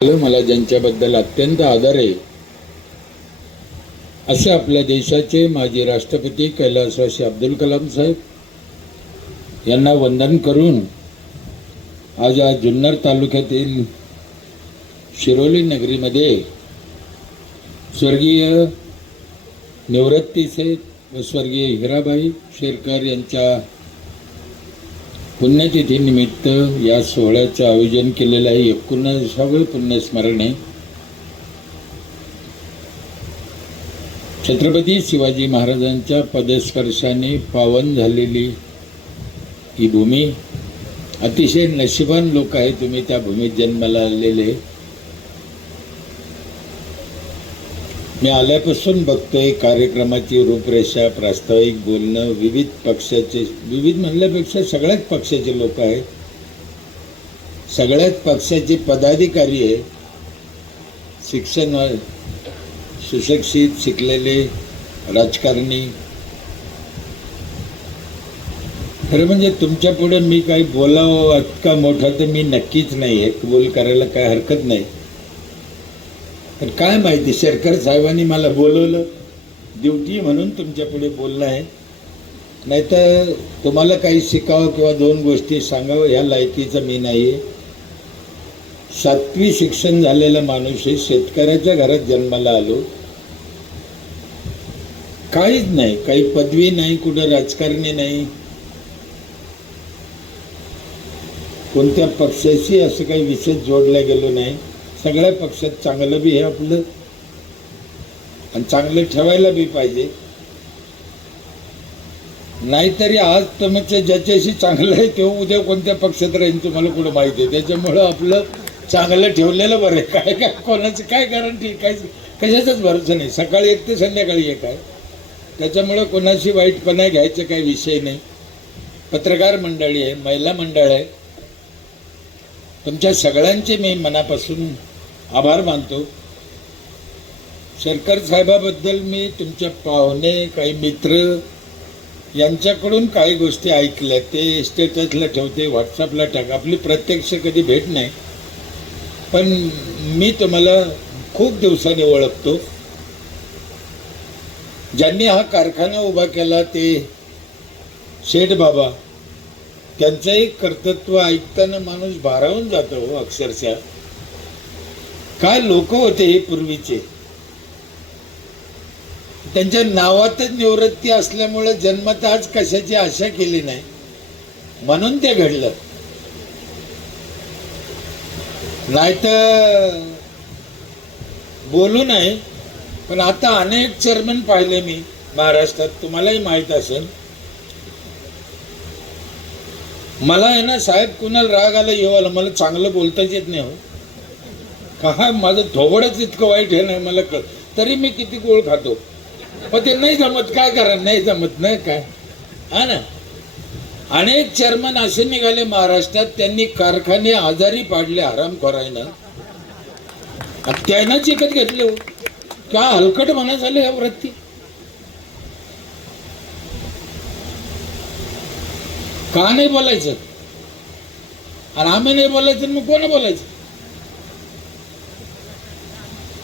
मला ज्यांच्याबद्दल अत्यंत आदर आहे असे आपल्या देशाचे माजी राष्ट्रपती कैलासवासी अब्दुल कलाम साहेब यांना वंदन करून आज या जुन्नर तालुक्यातील शिरोली नगरीमध्ये स्वर्गीय निवृत्ती सेठ व स्वर्गीय हिराबाई शेरकर यांच्या पुण्यतिथीनिमित्त या सोहळ्याचे आयोजन केलेले आहे. 19वे पुण्यस्मरण आहे. छत्रपती शिवाजी महाराजांच्या पदस्पर्शाने पावन झालेली ही भूमी. अतिशय नशिबान लोक आहे तुम्ही त्या भूमीत जन्माला आलेले. मी आल्यापासून बघतोय कार्यक्रमाची रूपरेषा, प्रास्ताविक बोलणं, विविध पक्षाचे, विविध म्हणल्यापेक्षा सगळ्याच पक्षाचे लोक आहेत, सगळ्याच पक्षाचे पदाधिकारी आहे, शिक्षण सुशिक्षित शिकलेले राजकारणी. खरं म्हणजे तुमच्या पुढे मी काही बोलावं इतका मोठा तर मी नक्कीच नाही आहे. बोल करायला काय हरकत नाही. पण काय माहिती शेरकर साहेबांनी मला बोलवलं, ड्युटी म्हणून तुमच्या पुढे बोलणं आहे. नाहीतर तुम्हाला काही शिकावं किंवा दोन गोष्टी सांगावं ह्या लायकीचं मी नाही आहे. 7वी शिक्षण झालेला माणूस आहे. शेतकऱ्याच्या घरात जन्माला आलो. काहीच नाही, काही पदवी नाही, कुठं राजकारणी नाही, कोणत्या पक्षाशी असं काही विशेष जोडला गेलो नाही. सगळ्या पक्षात चांगलं बी हे आपलं आणि चांगलं ठेवायला बी पाहिजे. नाहीतरी आज तुमचं ज्याच्याशी चांगलं आहे तेव्हा उद्या कोणत्या पक्षात राहील तुम्हाला कुठं माहिती आहे. त्याच्यामुळं आपलं चांगलं ठेवलेलं बरं आहे. काय काय कोणाचं काय गॅरंटी, काय कशाचाच भरोसा नाही. सकाळी एक ते संध्याकाळी एक आहे. त्याच्यामुळं कोणाशी वाईटपणा घ्यायचं काही विषय नाही. पत्रकार मंडळी आहे, महिला मंडळ आहे, तुमच्या सगळ्यांचे मी मनापासून आभार मानतो. शेरकर साहेबाबद्दल मी तुमच्या पाहुणे, काही मित्र यांच्याकडून काही गोष्टी ऐकल्या, ते स्टेटसला ठेवते, व्हॉट्सअपला टाक. आपली प्रत्यक्ष कधी भेट नाही, पण मी तुम्हाला खूप दिवसांनी ओळखतो. ज्यांनी हा कारखाना उभा केला ते शेठ बाबा, त्यांचंही कर्तृत्व ऐकताना माणूस भारावून जातो हो अक्षरशः. काय लोक होते हे पूर्वीचे. त्यांच्या नावातच निवृत्ती असल्यामुळे जन्मत आज कशाची आशा केली नाही, म्हणून ते घडलं. नाहीतर बोलू नाही. पण आता अनेक चेअरमन पाहिले मी महाराष्ट्रात, तुम्हालाही माहीत असेल. मला आहे ना साहेब, कुणाला राग आला येऊ आला, मला चांगलं बोलताच येत नाही हो. का माझं थोबडच इतकं वाईट आहे नाही मला कळ, तरी मी किती गोळ खातो. पण ते नाही जमत, काय करा, नाही जमत नाही काय. हा ना, अनेक चेअरमन असे निघाले महाराष्ट्रात, त्यांनी कारखाने आजारी पाडले हरामखोरायनं, त्यानं चिकत घेतले हो. का हलकट म्हणा झाले या वृत्ती. का नाही बोलायचं, आणि आम्ही नाही बोलायचं, मग कोण बोलायचं.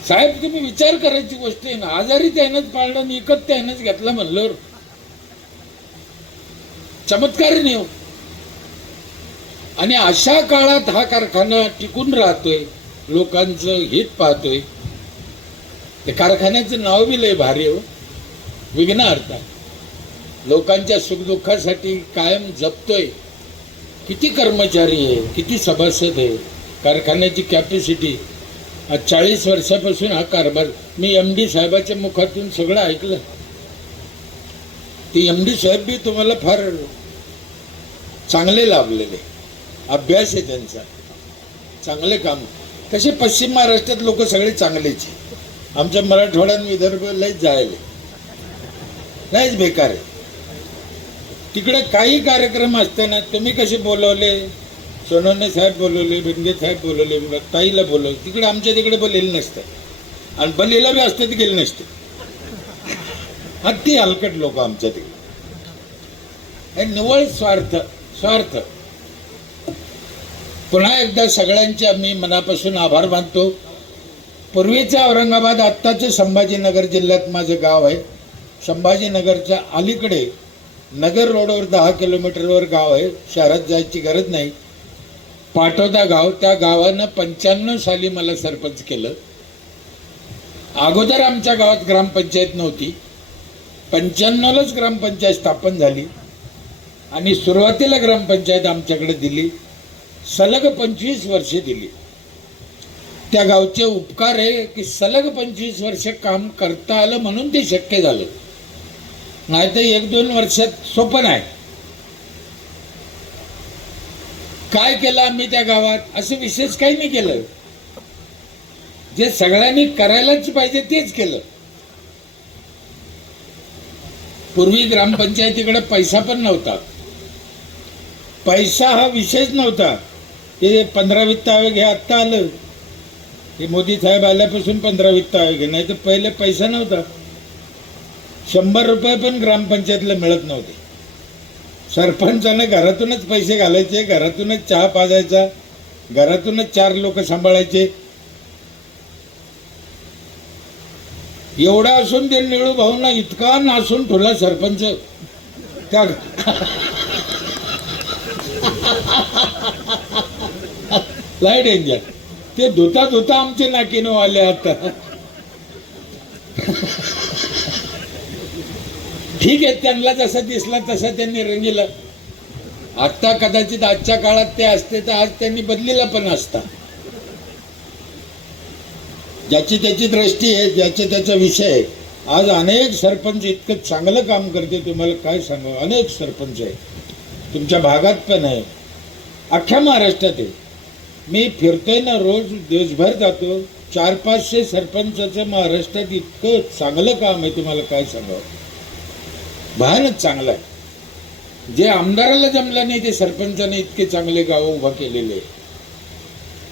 साहेब तुम्ही विचार करायची गोष्ट आहे ना. आजारी त्यानंच पाळलं आणि इकत त्यानंच घेतला म्हणलं, चमत्कार नाही हो. आणि अशा काळात हा कारखाना टिकून राहतोय, लोकांचं हित पाहतोय. ते कारखान्याचं नाव बी लय भारी हो, विघ्नहर्ता. लोकांच्या सुखदुःखासाठी कायम जपतोय. किती कर्मचारी आहे, किती सभासद आहे. कारखान्याची कॅपॅसिटी आज 40 वर्षापासून हा कारभार. मी MD साहेबाच्या मुखातून सगळं ऐकलं. ते MD साहेब बी तुम्हाला फार चांगले लाभलेले, अभ्यास आहे त्यांचा, चांगले काम. तसे पश्चिम महाराष्ट्रात लोक सगळे चांगलेच. आमच्या मराठवाड्यात विदर्भ लयच जायले, लयच बेकार आहे. तिकडे काही कार्यक्रम असताना तुम्ही कसे बोलवले, सोनवणे साहेब बोलवले, भिंगे साहेब बोलवले, ताईला बोलवले, तिकडे आमच्या तिकडे बोललेलं नसतं. आणि बलीला बी असतं ते गेले नसते. अति हलकट लोक आमच्या तिकडे. निव्वळ स्वार्थ स्वार्थ. पुन्हा एकदा सगळ्यांचे आम्ही मनापासून आभार मानतो. पूर्वीचं औरंगाबाद, आत्ताचं संभाजीनगर जिल्ह्यात माझं गाव आहे. संभाजीनगरच्या अलीकडे नगर रोडवर 10 किलोमीटरवर गाव आहे. शहरात जायची गरज नाही. पाटोदा गाव, त्या गावानं 95 साली मला सरपंच केलं. अगोदर आमच्या गावात ग्रामपंचायत नव्हती. 95लाच ग्रामपंचायत स्थापन झाली आणि सुरुवातीला ग्रामपंचायत आमच्याकडे दिली. सलग 25 वर्षे दिली. त्या गावचे उपकार आहे की सलग 25 वर्ष काम करता आलं म्हणून ते शक्य झालं. नाही तर 1-2 वर्षात सोपं नाही. काय केलं आम्ही त्या गावात? असं विशेष काही नाही केलं. जे सगळ्यांनी करायलाच पाहिजे तेच केलं. पूर्वी ग्रामपंचायतीकडे पैसा पण नव्हता. पैसा हा विषयच नव्हता. ते 15 वित्त आयोग हे आत्ता आलं. हे मोदी साहेब आल्यापासून 15 वित्त आयोग आहे. नाही तर पहिले पैसा नव्हता. 100 रुपये पण ग्रामपंचायतीला मिळत नव्हते. सरपंचानं घरातूनच पैसे घालायचे, घरातूनच चहा पाजायचा, घरातूनच 4 लोक सांभाळायचे. एवढा असून ते निळू भाऊंना इतका नासून ठेवला सरपंच त्या लय डेंजर. ते धुता धुता आमचे नाकीनो आले. आता ठीक आहे, त्यांना जसा दिसला तसा त्यांनी रंगीला. आता कदाचित आजच्या काळात ते असते तर आज त्यांनी बदलीला पण असता. ज्याची त्याची दृष्टी आहे, ज्याचे त्याचा विषय आहे. आज अनेक सरपंच इतकं चांगलं काम करते, तुम्हाला काय सांगावं. अनेक सरपंच आहे, तुमच्या भागात पण आहे, अख्ख्या महाराष्ट्रात आहे. मी फिरतोय ना, रोज देशभर जातो. 400-500 सरपंचाचं महाराष्ट्रात इतकं चांगलं काम आहे, तुम्हाला काय सांगावं. भयानक चांगलं आहे. जे आमदाराला जमलं नाही ते सरपंचाने इतके चांगले गाव उभा केलेले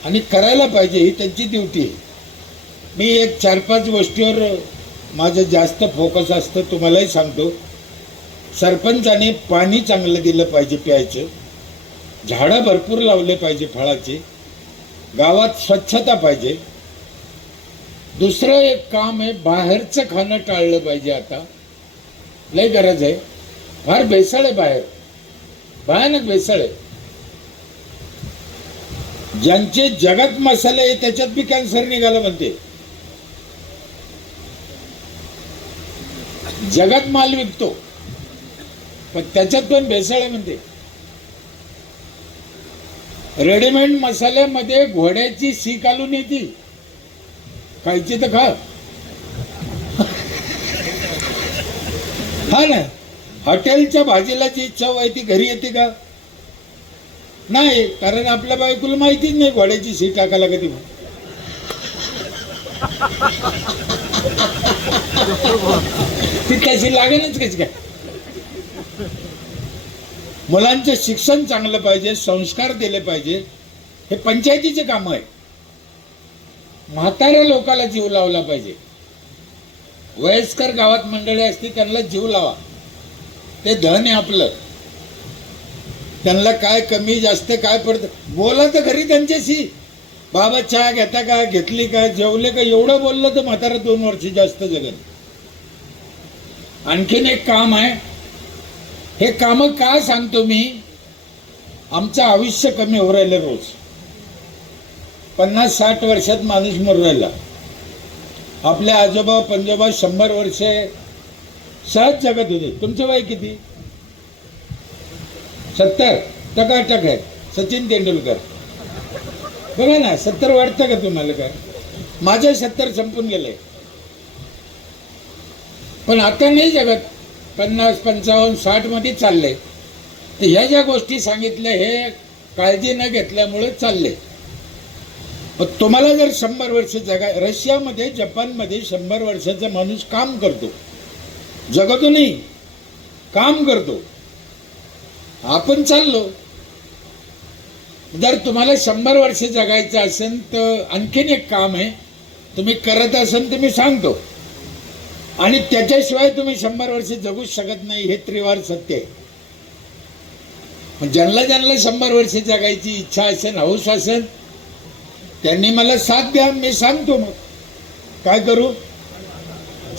आणि करायला पाहिजे. ही त्यांची ड्युटी आहे. मी एक 4-5 गोष्टीवर माझं जास्त फोकस असतं. तुम्हालाही सांगतो, सरपंचाने पाणी चांगलं दिलं पाहिजे प्यायचं, झाडं भरपूर लावले पाहिजे फळाचे, गावात स्वच्छता पाहिजे. दुसरं एक काम आहे, बाहेरचं खाणं टाळलं पाहिजे. आता लय गरज आहे. फार भेसळ आहे बाहेर, भयानक भेसळ आहे. ज्यांचे जगात मसाले आहे त्याच्यात बी कॅन्सर निघाला म्हणते. जगात माल विकतो पण त्याच्यात पण भेसळ आहे म्हणते. रेडीमेड मसाल्यामध्ये घोड्याची सी घालून येते. खायची तर खा. हा ना, हॉटेलच्या भाजीला जी चव आहे ती घरी येते का? नाही, कारण आपल्या बायकोला माहितीच नाही घोड्याची सी टाकायला कधी. ती त्याची लागेलच कशी काय. मुलांचं शिक्षण चांगलं पाहिजे, संस्कार दिले पाहिजे. हे पंचायतीचे काम आहे. म्हाताऱ्या लोकाला जीव लावला पाहिजे. वयस्कर गावात मंडळी असते त्यांना जीव लावा. ते धन आहे आपलं. त्यांना काय कमी जास्त काय पडतं बोला तर खरी त्यांच्याशी. बाबा चहा घेता का, घेतली का, जेवले का, एवढं बोललं तर म्हातारा 2 वर्ष जास्त जगन. आणखीन एक काम आहे. हे काम का सांगतो मी, आमचं आयुष्य कमी होऊ राहिलं. रोज 50-60 वर्षात माणूस मरू राहिला. आपल्या आजोबा पंजोबा 100 वर्षे सहज जगत होते. तुमचं वय किती? 70. टकाटक आहे. सचिन तेंडुलकर बघा ना, 70 वाटतं का तुम्हाला? काय माझं 70 संपून गेलंय. पण आता नाही जगत. 50, 55, 60 मध्ये चालले. तर ह्या ज्या गोष्टी सांगितल्या हे काळजी न घेतल्यामुळे चालले. तुम्हाला जर 100 वर्ष जगाय, रशियामध्ये जपानमध्ये 100 वर्षाचा माणूस काम करतो, जगतो नाही, काम करतो. आपण चाललो. जर तुम्हाला 100 वर्ष जगायचं असेल तर आणखीन एक काम आहे. तुम्ही करत असेल तर मी सांगतो, आणि त्याच्याशिवाय तुम्ही 100 वर्ष जगूच शकत नाही. हे त्रिवार सत्य आहे. ज्यांना ज्यांना 100 वर्ष जगायची इच्छा असेल, हौस असेल, त्यांनी मला साथ द्या. मी सांगतो. मग काय करू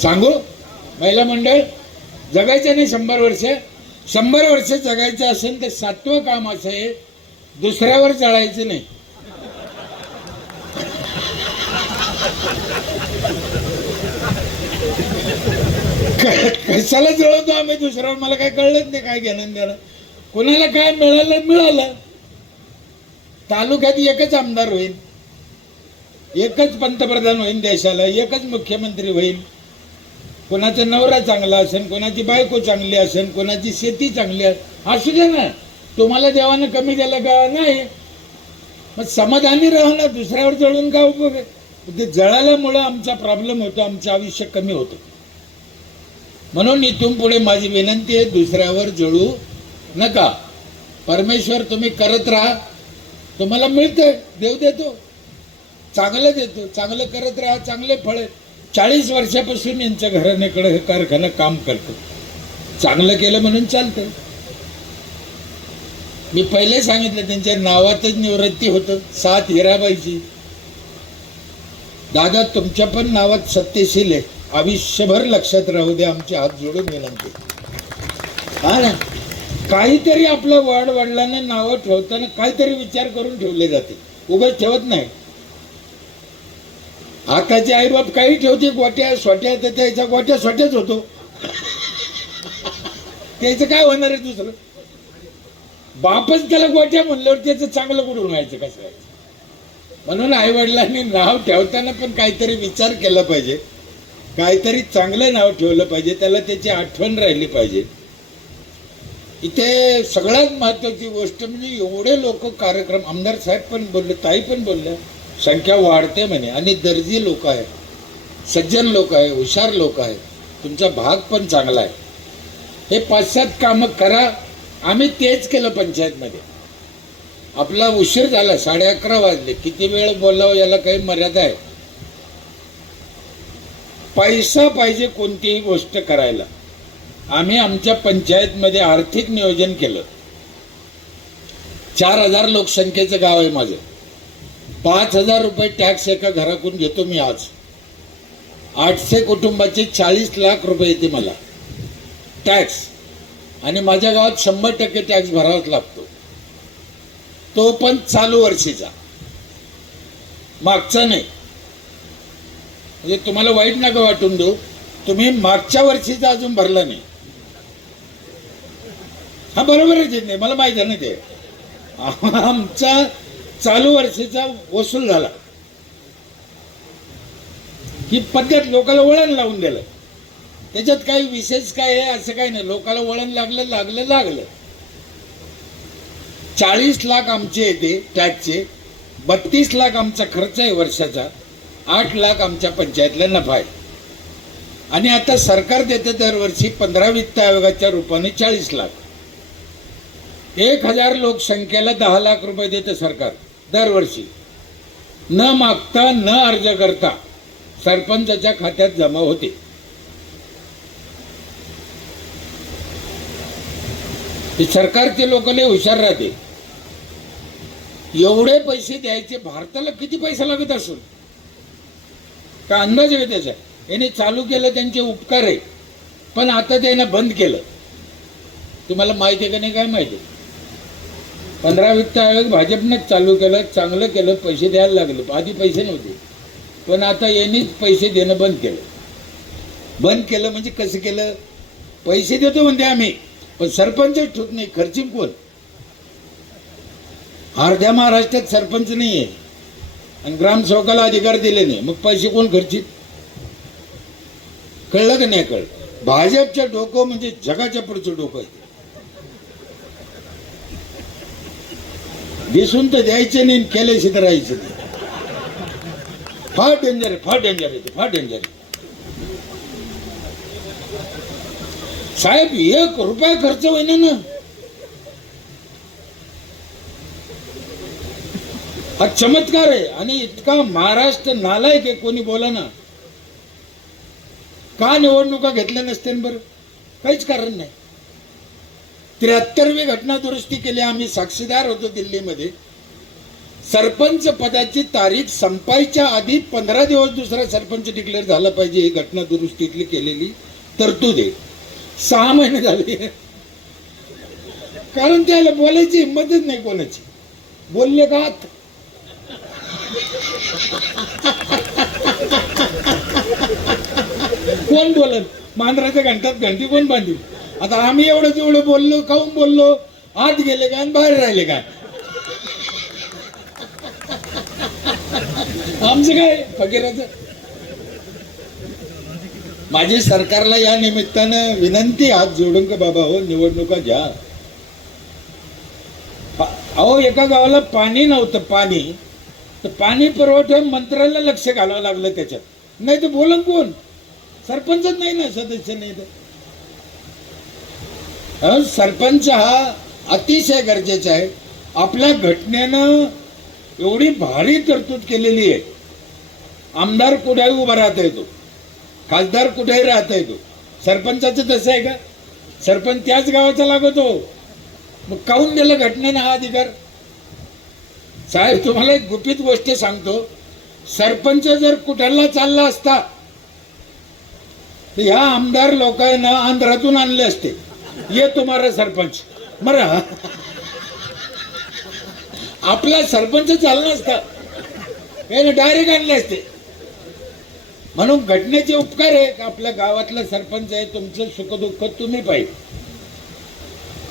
सांगू? महिला मंडळ जगायचं नाही 100 वर्ष. 100 वर्ष जगायचं असेल तर 7वं काम असं आहे, दुसऱ्यावर जळायचं नाही. कशाला जळवतो आम्ही दुसऱ्यावर? मला काय कळलंच नाही. काय घेणं देणं, कोणाला काय मिळालं मिळालं. तालुक्यात एकच आमदार होईल, एकच पंतप्रधान होईल देशाला, एकच मुख्यमंत्री होईल. कोणाचा नवरा चांगला असेल, कोणाची बायको चांगली असेल, कोणाची शेती चांगली असू दे ना. तुम्हाला देवानं कमी दिलं का? नाही. मग समाधानी राहा ना. दुसऱ्यावर जळून काय उपयोग आहे? ते जळाल्यामुळं आमचा प्रॉब्लेम होतो, आमचं आयुष्य कमी होतं. म्हणून इथून पुढे माझी विनंती आहे, दुसऱ्यावर जळू नका. परमेश्वर तुम्ही करत राहा, तुम्हाला मिळतंय, देव देतो, चांगलं देतो. चांगलं करत राहा, चांगले फळ. 40 वर्षापासून यांच्या घराण्याकडे हे कारखाना काम करतो. चांगलं केलं म्हणून चालतं. मी पहिले सांगितलं, त्यांच्या नावातच निवृत्ती होतं, 7 हिराबाईची. दादा तुमच्या पण नावात सत्यशील आहे, आयुष्यभर लक्षात राहू दे. आमचे हात जोडून विनंती. हा ना, काहीतरी आपलं वडिलांना नावं ठेवताना काहीतरी विचार करून ठेवले जाते, उगाच ठेवत नाही. आताचे आईबाप काही ठेवते, गोट्या सोट्या, तर त्याच्या गोट्या सोट्याच होतो. त्याचं काय होणार आहे दुसरं? बापच त्याला गोट्या म्हणल्यावर त्याचं चांगलं कुठून व्हायचं, कसं व्हायचं? म्हणून आई वडिलांनी नाव ठेवताना पण काहीतरी विचार केला पाहिजे, काहीतरी चांगलं नाव ठेवलं पाहिजे, त्याला त्याची आठवण राहिली पाहिजे. इथे सगळ्यात महत्वाची गोष्ट म्हणजे एवढे लोक कार्यक्रम, आमदार साहेब पण बोलले, ताई पण बोलल्या, संख्या वाढते म्हणे. आणि दर्जी लोक आहे, सज्जन लोक आहे, हुशार लोक आहे. तुमचा भाग पण चांगला आहे. हे 5-7 कामं करा. आम्ही तेच केलं पंचायतमध्ये. आपला उशीर झाला, 11:30 वाजले. किती वेळ बोलावं याला काही मर्यादा आहे. पैसा पाहिजे कोणतीही गोष्ट करायला. आम्ही आमच्या पंचायतमध्ये आर्थिक नियोजन केलं. 4000 लोकसंख्येचं गाव आहे माझं. 5000 रुपये टॅक्स एका घरातून घेतो मी आज. 800 कुटुंबाचे 40 लाख रुपये येते मला टॅक्स. आणि माझ्या गावात 100% टॅक्स भरावाच लागतो, तो पण चालू वर्षीचा, मागचा नाही. म्हणजे तुम्हाला वाईट नका वाटून देऊ, तुम्ही मागच्या वर्षीचा अजून भरला नाही. हा बरोबर आहे, नाही मला माहिती आहे ना. ते आमचा चालू वर्षीचा वसूल झाला. ही पद्धत लोकांना वळण लावून दिलं. त्याच्यात काही विशेष काय आहे असं काही नाही. लोकांना वळण लागलं. 40 लाख आमचे येते टॅक्सचे, 32 लाख आमचा खर्च आहे वर्षाचा, 8 लाख आमच्या पंचायतला नफा आहे. आणि आता सरकार देते दरवर्षी 15 वित्त आयोगाच्या रूपाने 40 लाख. 1000 लोकसंख्येला 10 लाख रुपये देते सरकार दरवर्षी. न मागता न अर्ज करता सरपंचाच्या खात्यात जमा होते. सरकारचे लोक लय हुशार राहते. एवढे पैसे द्यायचे, भारताला किती पैसा लागत असेल का अंदाज आहे त्याचा? याने चालू केलं, त्यांचे उपकार आहे. पण आता त्यानं बंद केलं. तुम्हाला माहिती आहे का नाही काय माहिती? 15 वित्त आयोग भाजपनेच चालू केलं, चांगलं केलं, पैसे द्यायला लागले. आधी पैसे नव्हते, पण आता यांनीच पैसे देणं बंद केलं. बंद केलं म्हणजे कसं केलं? पैसे देतो म्हणते आम्ही, पण सरपंच ठेवत नाही. खर्चिक कोण? अर्ध्या महाराष्ट्रात सरपंच नाही आहे आणि ग्रामसेवकाला अधिकार दिले नाही. मग पैसे कोण खर्चित? कळलं का नाही? कळलं. भाजपचं डोकं म्हणजे जगाच्या पुढचं डोकं आहे. दिसून तर द्यायचं नाही, केल्याशी तर राहायचं नाही. फार डेंजर आहे, फार डेंजर आहे, फार डेंजर आहे. साहेब 1 रुपया खर्च होईना ना. हा चमत्कार आहे. आणि इतका महाराष्ट्र नालायक आहे, कोणी बोला ना. का निवडणुका घेतल्या नसते बरं? काहीच कारण नाही. 73वी घटना दुरुस्ती केली. आम्ही साक्षीदार होतो दिल्लीमध्ये. सरपंच पदाची तारीख संपायच्या आधी 15 दिवस दुसरा सरपंच डिक्लेअर झाला पाहिजे, ही घटना दुरुस्तीतली केलेली तरतूद आहे. 6 महिने झाले, कारण त्याला बोलायची हिंमतच नाही कोणाची. बोलले का आत कोण बोलत? मांजराच्या घंटात घंटी कोण बांधली? आता आम्ही एवढं जेवढं बोललो, काहून बोललो? आत गेले काय आणि बाहेर राहिले काय? आमचं काय फकीराचं? माझी सरकारला या निमित्तानं विनंती, हात जोडून का बाबा हो, निवडणुका घ्या. अहो, एका गावाला पाणी नव्हतं, पाणी तर पाणी पुरवठा मंत्र्याला लक्ष घालावं लागलं त्याच्यात. नाही तर बोलन कोण? सरपंचच नाही ना, सदस्य नाही तर. सरपंच हा अतिशय गरजेचा आहे. आपल्या घटनेनं एवढी भारी तरतूद केलेली आहे. आमदार कुठेही उभा राहता येतो, खासदार कुठेही राहता येतो. सरपंचाचं तसं आहे का? सरपंच त्याच गावाचा लागतो. मग काहून दिलं घटनेनं हा अधिकार? साहेब, तुम्हाला एक गुपित गोष्ट सांगतो. सरपंच जर कुठला चालला असता तर ह्या आमदार लोकांना आंध्रातून आणले असते. ये तुम्हाला सरपंच मरा. आपला सरपंच चालला असता, डायरेक्ट आणले असते. म्हणून घटनेचे उपकार आहे. आपल्या गावातला सरपंच आहे, तुमचं सुखदुःख तुम्ही पाहिजे.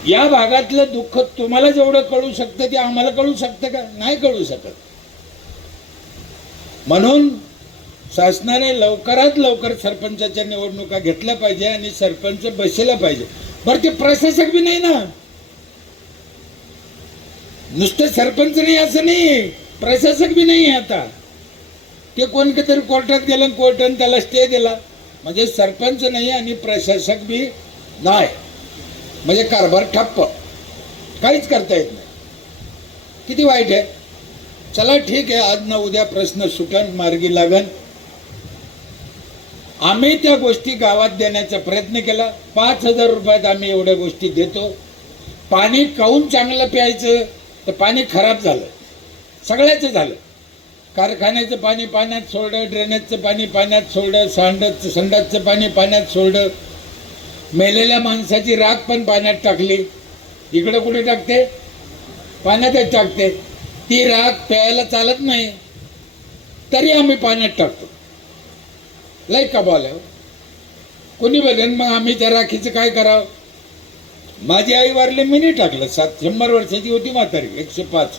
या भागातलं दुःख तुम्हाला जेवढं कळू शकतं ते आम्हाला कळू शकतं का? नाही कळू शकत. म्हणून शासनाने लवकरात लवकर सरपंचाच्या निवडणुका घेतल्या पाहिजे आणि सरपंच बसला पाहिजे. बरं, ते प्रशासक बी नाही ना, नुसतं सरपंच नाही असं नाही, प्रशासक बी नाही. आता ते कोणते तरी कोर्टात गेलं, कोर्टाने त्याला स्टे दिला, म्हणजे सरपंच नाही आणि प्रशासक बी नाही, म्हणजे कारभार ठप्प, काहीच करता येत नाही. किती वाईट आहे. चला ठीक आहे, आज ना उद्या प्रश्न सुटन, मार्गी लागन. आम्ही त्या गोष्टी गावात देण्याचा प्रयत्न केला. 5,000 रुपयात आम्ही एवढ्या गोष्टी देतो. पाणी काहून चांगलं प्यायचं? तर पाणी खराब झालं, सगळ्याचं झालं. कारखान्याचं पाणी पाण्यात सोडलं, ड्रेनेजचं पाणी पाण्यात सोडलं, संडासचं पाणी पाण्यात सोडलं, मेलेल्या माणसाची राख पण पाण्यात टाकली. इकडे कुठे टाकते? पाण्यातच टाकते. ती राख प्यायला चालत नाही, तरी आम्ही पाण्यात टाकतो. लय कबाल आहे. कोणी बघेन मग आम्ही त्या राखीचं काय करावं? माझी आई वारली, मी नाही टाकलं. 100 वर्षाची होती म्हातारी, 105.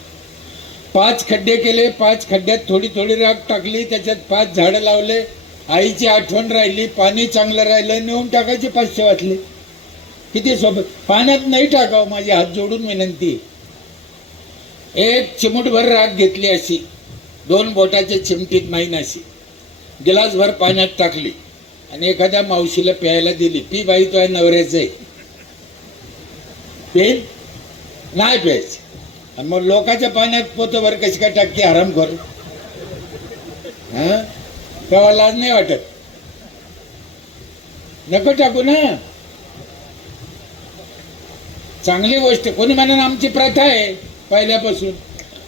5 खड्डे केले, 5 खड्ड्यात थोडी थोडी राख टाकली, त्याच्यात 5 झाडं लावले. आईची आठवण राहिली, पाणी चांगलं राहिलं, नेऊन टाकायचे 500 वाचले. किती सोबत. पाण्यात नाही टाकावं, माझी हात जोडून विनंती. एक चिमूटभर राख घेतली अशी, 2 बोटाच्या चिमटीत माहीन अशी, गिलासभर पाण्यात टाकली आणि एखाद्या मावशीला प्यायला दिली. पी बाई, तो आहे नवऱ्याचं आहे, पेन नाही प्यायचं. आणि मग लोकांच्या पाण्यात पोतभर कशी काय टाकते आराम करू? हा, तेव्हा लाज नाही वाटत? नको टाकू ना. चांगली गोष्ट. कोणी म्हणून आमची प्रथा आहे पहिल्यापासून.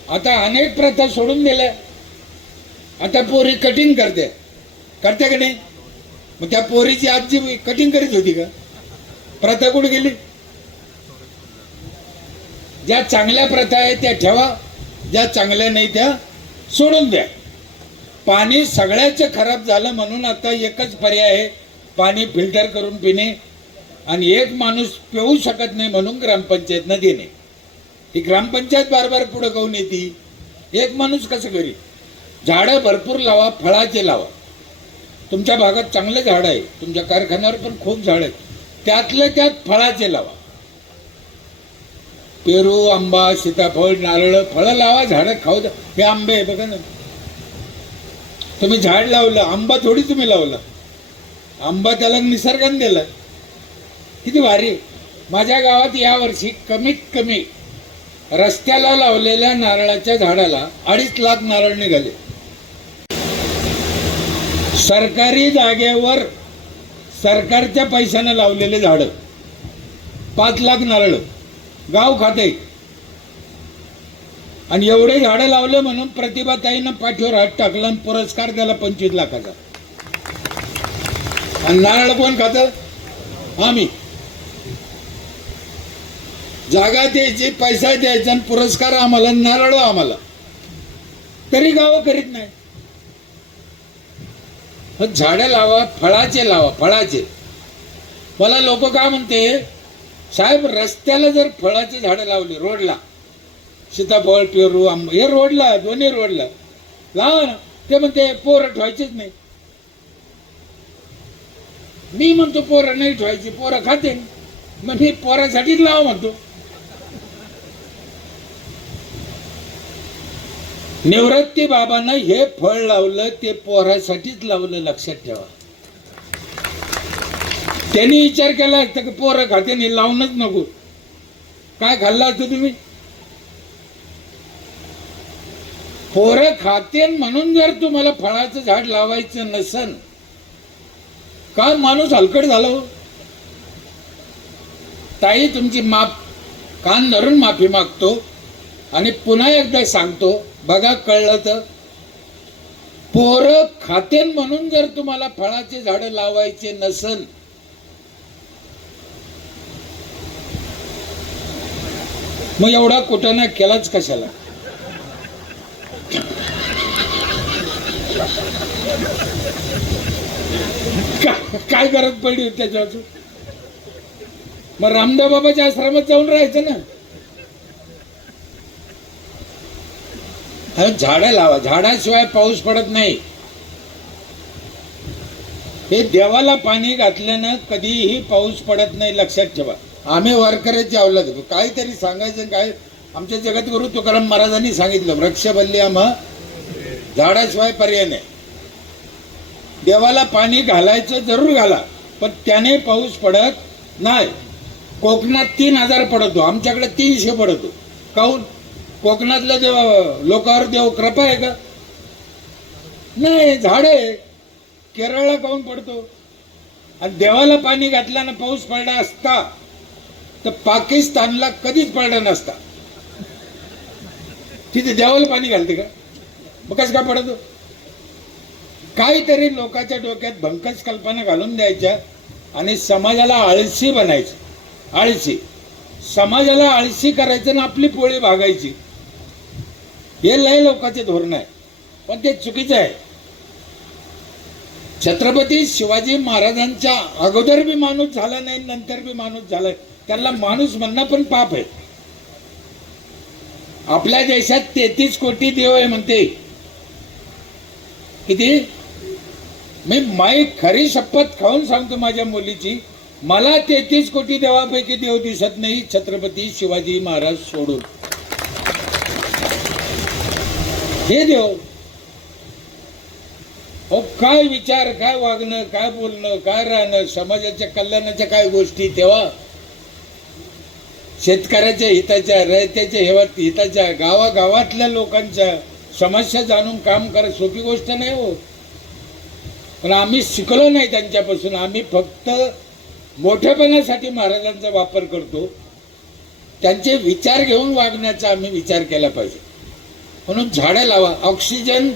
आता अनेक प्रथा सोडून दिल्या. आता पोरी कटिंग करते का नाही? मग त्या पोरीची आजी कटिंग करीत होती का? प्रथा कुठे गेली? ज्या चांगल्या प्रथा आहेत त्या ठेवा, ज्या चांगल्या नाही त्या सोडून द्या. पाणी सगळ्याचं खराब झालं म्हणून आता एकच पर्याय आहे, पाणी फिल्टर करून पिणे. आणि एक माणूस पिऊ शकत नाही म्हणून ग्रामपंचायतनं देणे. ही ग्रामपंचायत बार पुढे काऊन येते? एक माणूस कसं करी? झाडं भरपूर लावा, फळाचे लावा. तुमच्या भागात चांगले झाड आहे, तुमच्या कारखान्यावर पण खूप झाड आहेत, त्यातले त्यात फळाचे लावा. पेरू, आंबा, सीताफळ, नारळ, फळं लावा, झाडं खाऊ द्या. हे आंबे आहे बघा ना, तुम्ही झाड लावलं, आंबा थोडी तुम्ही लावला. आंबा त्याला निसर्गाने दिला. किती भारी. माझ्या गावात यावर्षी कमीत कमी रस्त्याला लावलेल्या नारळाच्या झाडाला 2.5 लाख नारळ निघाले. सरकारी जागेवर सरकारच्या पैशाने लावलेले झाडं 5 लाख नारळ. गाव खाते. आणि एवढे झाडं लावलं म्हणून प्रतिभाताईनं पाठीवर हात टाकला आणि पुरस्कार द्याला 25 लाखाचा. आणि नारळ कोण खातं? आम्ही. जागा द्यायची, पैसा द्यायचा आणि पुरस्कार आम्हाला, नारळ आम्हाला. तरी गावं करीत नाही. झाडं लावा, फळाचे लावा, फळाचे. मला लोक काय म्हणते, साहेब रस्त्याला जर फळाची झाडं लावली रोडला, सीताफळ, पेरू, आंबा, हे रोडला, दोन्ही रोडला लावा ना. ते म्हणते पोरं ठेवायचीच नाही. मी म्हणतो पोरं नाही ठेवायची, पोरं खाते. मग मी पोरासाठीच लावा म्हणतो. निवृत्ती बाबांना हे फळ लावलं ते पोरासाठीच लावलं, लक्षात ठेवा. त्यांनी विचार केला असता की पोरं खाते नाही, लावूनच नको. काय खाल्लं असतं तुम्ही? पोरं खाते म्हणून जर तुम्हाला फळाचं झाड लावायचं नसन, का माणूस हलकट झाला हो? ताई तुमची माफ, कान धरून माफी मागतो आणि पुन्हा एकदा सांगतो, बघा कळलं तर, पोरं खातेन म्हणून जर तुम्हाला फळाचे झाड लावायचे नसन, मग एवढा कुटाणा केलाच कशाला? काय गरज पडली त्याच्यावर? मग रामदेव बाबाच्या आश्रमात जाऊन राहायचं ना. झाडं लावा, झाडाशिवाय पाऊस पडत नाही. हे देवाला पाणी घातल्यानं कधीही पाऊस पडत नाही, लक्षात ठेवा. आम्ही वारकऱ्याची अवलाद, काहीतरी सांगायचं. काय आमच्या जगद्गुरु तुकाराम महाराजांनी सांगितलं, वृक्षवल्ली आम्हा, झाडाशिवाय पर्याय नाही. देवाला पाणी घालायचं जरूर घाला, पण त्याने पाऊस पडत नाही. कोकणात 3000 पडतो, आमच्याकडे 300 पडतो. काहून? कोकणातल्या देव लोकांवर देव कृपा आहे का? नाही, झाड आहे. केरळला काहून पडतो? आणि देवाला पाणी घातल्यानं पाऊस पडला असता तर पाकिस्तानला कधीच पडला नसता. तिथे देवाला पाणी घालते का? मग कसं का पडतो? काहीतरी लोकांच्या डोक्यात भंकस कल्पना घालून द्यायच्या आणि समाजाला आळशी बनायचं. आळशी, समाजाला आळशी करायचं ना आपली पोळी भागायची. हे लय लोकांचे धोरण आहे, पण ते चुकीचं आहे. छत्रपती शिवाजी महाराजांच्या अगोदर बी माणूस झाला नाही, नंतर बी माणूस झालाय. त्यांना माणूस म्हणणं पण पाप आहे. आपल्या देशात 33 कोटी देव आहे म्हणते. किती? मी माई खरी शपथ खाऊन सांगतो माझ्या मुलीची, मला 33 कोटी देवापैकी देव दिसत नाही, छत्रपती शिवाजी महाराज सोडून. हे देव हो, काय विचार, काय वागणं, काय बोलणं, काय राहणं, समाजाच्या कल्याणाच्या काय गोष्टी. तेव्हा शेतकऱ्याच्या हिताच्या, रयत्याच्या हिताच्या, गावागावातल्या लोकांच्या समस्या जाणून काम करा सोपी गोष्ट नाही हो. पण आम्ही शिकलो नाही त्यांच्यापासून. आम्ही फक्त मोठेपणासाठी महाराजांचा वापर करतो. त्यांचे विचार घेऊन वागण्याचा आम्ही विचार केला पाहिजे. म्हणून झाडं लावा. ऑक्सिजन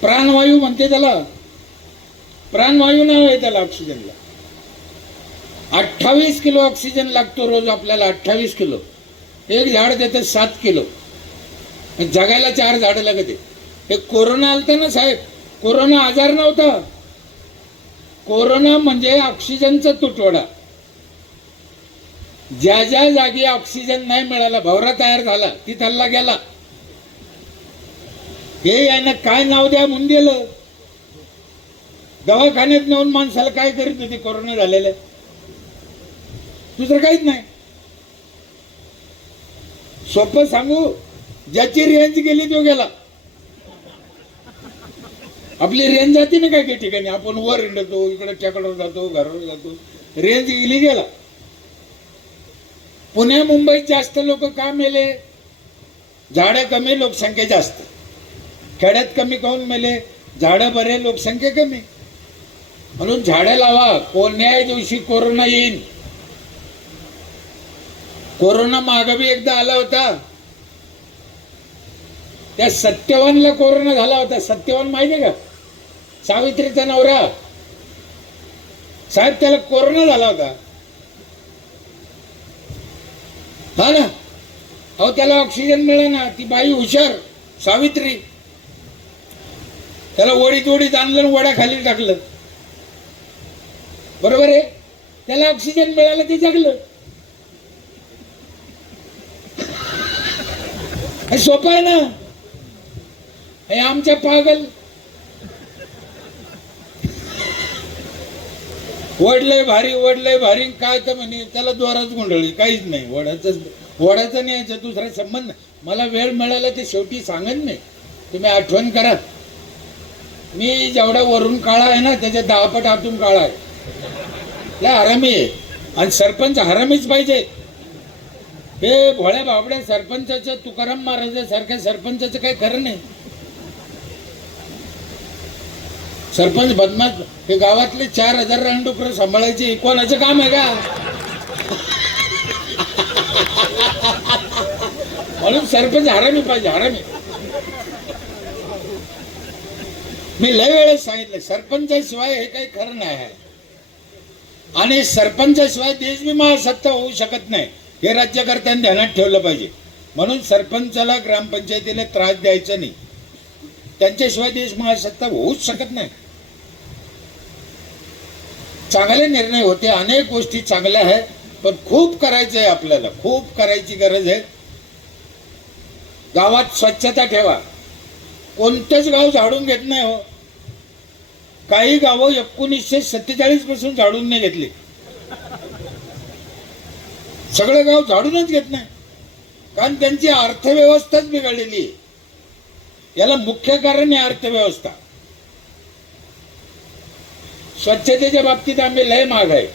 प्राणवायू म्हणते त्याला, प्राणवायू नाव आहे त्याला ऑक्सिजनला. 28 किलो ऑक्सिजन लागतो रोज आपल्याला. 28 किलो. एक झाड देतं 7 किलो. जगायला 4 झाडं लागते. हे कोरोना आलता ना साहेब, कोरोना आजार नव्हता. कोरोना म्हणजे ऑक्सिजनचा तुटवडा. ज्या ज्या जागी ऑक्सिजन नाही मिळाला, भवरा तयार झाला, तिथला गेला. हे यानं काय नाव द्या म्हणून दिलं. दवाखान्यात नेऊन माणसाला काय करीत होते कोरोना झालेलं? दुसरं काहीच नाही. सोपं सांगू, ज्याची रेंज गेली तो गेला. आपली रेंज जाते ना काही काही ठिकाणी, आपण वर हिंडतो, इकडे टेकडावर जातो, घरावर जातो, रेंज गेली गेला. पुणे मुंबईत जास्त लोक का मेले? झाडं कमी, लोकसंख्या जास्त. खेड्यात कमी काऊन मेले? झाडं बरे, लोकसंख्या कमी. म्हणून झाडं लावा. कोण्याही दिवशी कोरोना येईल कोरोना मागे एकदा आला होता, त्या सत्यवानला कोरोना झाला होता. सत्यवान माहिती आहे का? सावित्रीचा नवरा साहेब, त्याला कोरोना झाला होता. हा ना. अहो त्याला ऑक्सिजन मिळेना. ती बाई हुशार सावित्री, त्याला ओढीत ओढीत आणलं, वड्या खाली टाकलं. बरोबर आहे. त्याला ऑक्सिजन मिळालं, ते जगलं. हे सोपं आहे ना. हे आमच्या पागल वडलंय भारी, वडलंय भारी काय तर म्हणे त्याला द्वाराच गुंडळली. काहीच नाही. वडाचं नाही, याचा दुसरा संबंध. मला वेळ मिळाला ते शेवटी सांगन नाही. तुम्ही आठवण करा. मी जेवढा वरून काळा आहे ना, त्याच्या 10 पट आतून काळा आहे. त्या हरामी आहे. आणि सरपंच हरामीच पाहिजे. हे भोळ्या बाबड्या सरपंचाचं, तुकाराम महाराजासारख्या सरपंचाचं काही खरं नाही. सरपंच बदमाश. हे गावातले 4000 रानडुकरं सांभाळायचे कोणाचं काम आहे का? म्हणून सरपंच हरामी पाहिजे. हरामी. मी लय वेळेस सांगितलं, सरपंचाशिवाय हे काही खरं नाही आहे. आणि सरपंचाशिवाय देश बी महासत्ता होऊ शकत नाही, हे राज्यकर्त्यांनी ध्यानात ठेवलं पाहिजे. म्हणून सरपंचाला, ग्रामपंचायतीला त्रास द्यायचा नाही. त्यांच्याशिवाय देश महासत्ता होऊच शकत नाही. चांगले निर्णय होते, अनेक गोष्टी चांगल्या आहेत, पण खूप करायचं आहे आपल्याला. खूप करायची गरज आहे. गावात स्वच्छता ठेवा. कोणतंच गाव झाडून घेत नाही हो. काही गावं 1947 पासून झाडून नाही घेतली. सगळं गाव झाडूनच घेत नाही, कारण त्यांची अर्थव्यवस्थाच बिघडलेली आहे. याला मुख्य कारण आहे अर्थव्यवस्था. स्वच्छतेच्या बाबतीत आम्ही लय माग आहे.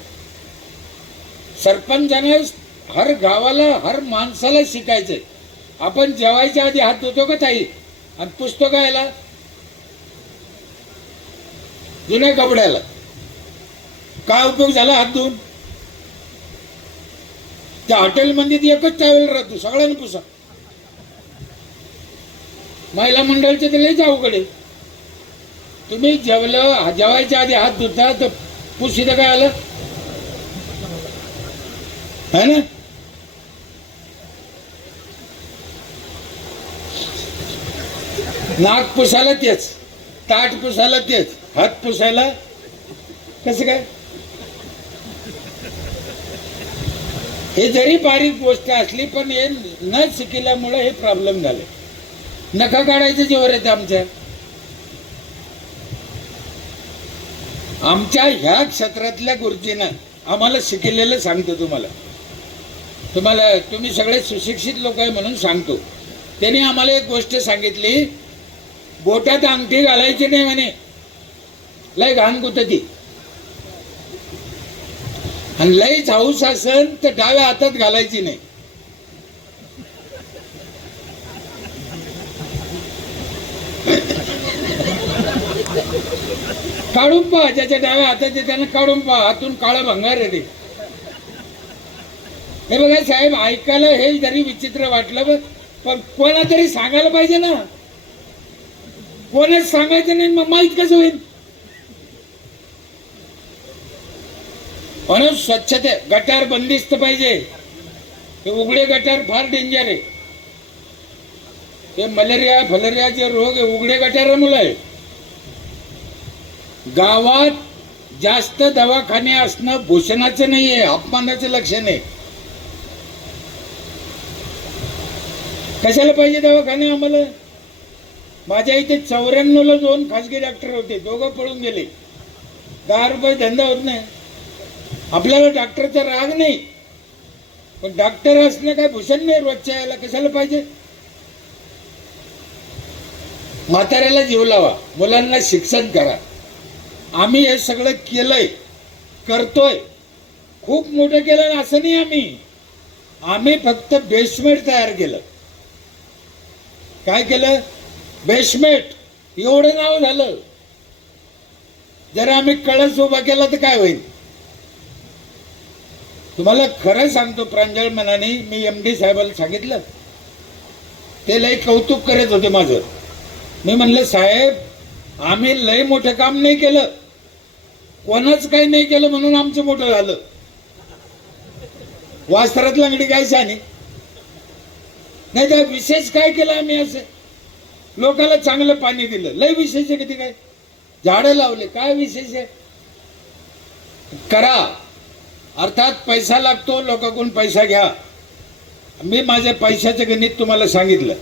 सरपंचाने हर गावाला, हर माणसाला शिकायचंय. आपण जेवायच्या आधी हात धुतो का ताई? आणि पुसतो का याला? जुन्या कपड्याला काय उपयोग झाला हात धुवून? त्या हॉटेलमध्ये एकच टॉवेल राहतो, सगळ्यांनी पुसा. महिला मंडळचे तर लयच अवघड आहे. तुम्ही जेवायच्या आधी हात धुता तर पुसीत काय आलं है ना? नाक पुसायला तेच, ताट पुसायला तेच, हात पुसायला कसं काय? हे जरी बारीक गोष्ट असली, पण हे न शिकल्यामुळे हे प्रॉब्लेम झाले. नखा काढायचं जीवर येते आमच्या. आमच्या ह्या क्षेत्रातल्या गुरुजीनं आम्हाला शिकलेलं सांगतो. तुम्ही सगळे सुशिक्षित लोक आहे म्हणून सांगतो. त्यांनी आम्हाला एक गोष्ट सांगितली, बोटात अंगठी घालायची नाही म्हणे, लय घाण गुतती. आणि लयच हाऊस असेल तर डाव्या हातात घालायची नाही. काढून पहा, ज्याच्या डाव्या हातात त्यानं काढून पहा, हातून काळा भंगार आहे. हे बघा साहेब, ऐकायला हे जरी विचित्र वाटलं, पण कोणा तरी सांगायला पाहिजे ना. कोणच सांगायचं नाही, मग माहीत कसं होईल? म्हणून स्वच्छते, गटार बंदिस्त पाहिजे. हे उघडे गटार फार डेंजर आहे. हे मलेरिया फलेरियाचे रोग आहे उघडे गटारामुळे आहे. गावात जास्त दवाखाने असणं भूषणाचं नाहीये, अपमानाचं लक्षण आहे. कशाला पाहिजे दवाखाने आम्हाला? माझ्या इथे 94ला 2 खासगी डॉक्टर होते, दोघं पळून गेले. 10 रुपये धंदा होत नाही. आपल्याला डॉक्टरचा राग नाही, पण डॉक्टर असणं काय भूषण नाही रोजच्या याला. कशाला पाहिजे? म्हाताऱ्याला जीव लावा, मुलांना शिक्षण करा. आम्ही हे सगळं केलंय, करतोय. खूप मोठं केलं असं नाही. आम्ही फक्त बेसमेंट तयार केलं. काय केलं? बेसमेंट. एवढं नाव झालं. जर आम्ही कळस उभा केला तर काय होईल? तुम्हाला खरं सांगतो प्रांजळ मनाने, मी MD साहेबाला सांगितलं, ते लय कौतुक करत होते माझं. मी म्हणलं साहेब आम्ही लय मोठं काम नाही केलं, कोणाच काही नाही केलं म्हणून आमचं मोठं झालं. वास्त्रात लंगडी काय शानी नाही, त्या विशेष काय केलं आम्ही? असं लोकांना चांगलं पाणी दिलं, लय विशेष आहे किती? काय झाडं लावले, काय विशेष आहे? करा. अर्थात पैसा लागतो, लोकांकडून पैसा घ्या. मी माझ्या पैशाचं गणित तुम्हाला सांगितलं.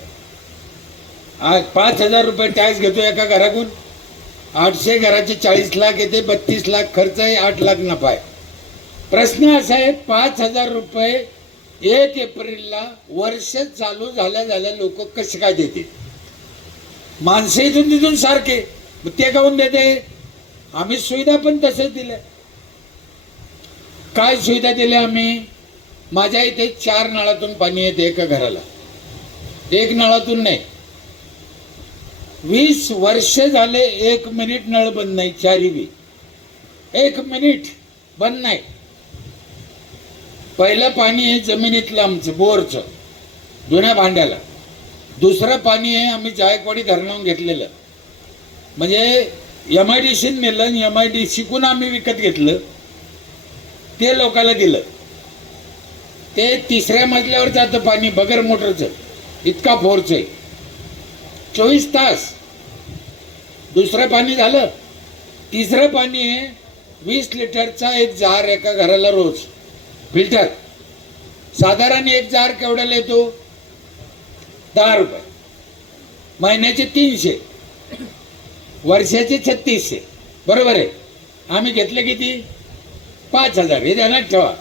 आज 5,000 रुपये टॅक्स घेतो एका घराकडून, 800 घराचे 40 लाख येते, 32 लाख खर्च आहे, 8 लाख नफा आहे. प्रश्न असा आहे, 5,000 रुपये 1 एप्रिलला वर्ष चालू झाल्या लोक कसे काय देते? माणसं इथून तिथून सारखे, ते काऊन देते? आम्ही सुविधा पण तसंच दिल्या. काय सुविधा दिल्या आम्ही? माझ्या इथे 4 नळातून पाणी येते एका घराला, 1 नळातून नाही. 20 वर्ष झाले 1 मिनिट नळ बंद नाही. 4 1 मिनिट बंद नाही. पहिलं पाणी आहे जमिनीतलं आमचं, बोरचं, जुन्या भांड्याला. दुसरं पाणी आहे आम्ही जायकवाडी धरणावरून घेतलेलं, म्हणजे MIDC नेलं, MIDC आम्ही विकत घेतलं, ते लोकांना दिलं. ते 3ऱ्या मजल्यावर जातं पाणी, बगर मोटरचं, इतका फोर्स आहे, 24 तास. दुसरं पाणी झालं. 3रं पाणी आहे 20 लिटरचा एक जार एका घराला रोज, फिल्टर. साधारण एक जार केवढ्याला येतो? 10 रुपये. महिन्याचे 300, वर्षाचे 3600. बरोबर आहे. आम्ही घेतले किती? 5,000. हे ध्यानात ठेवा.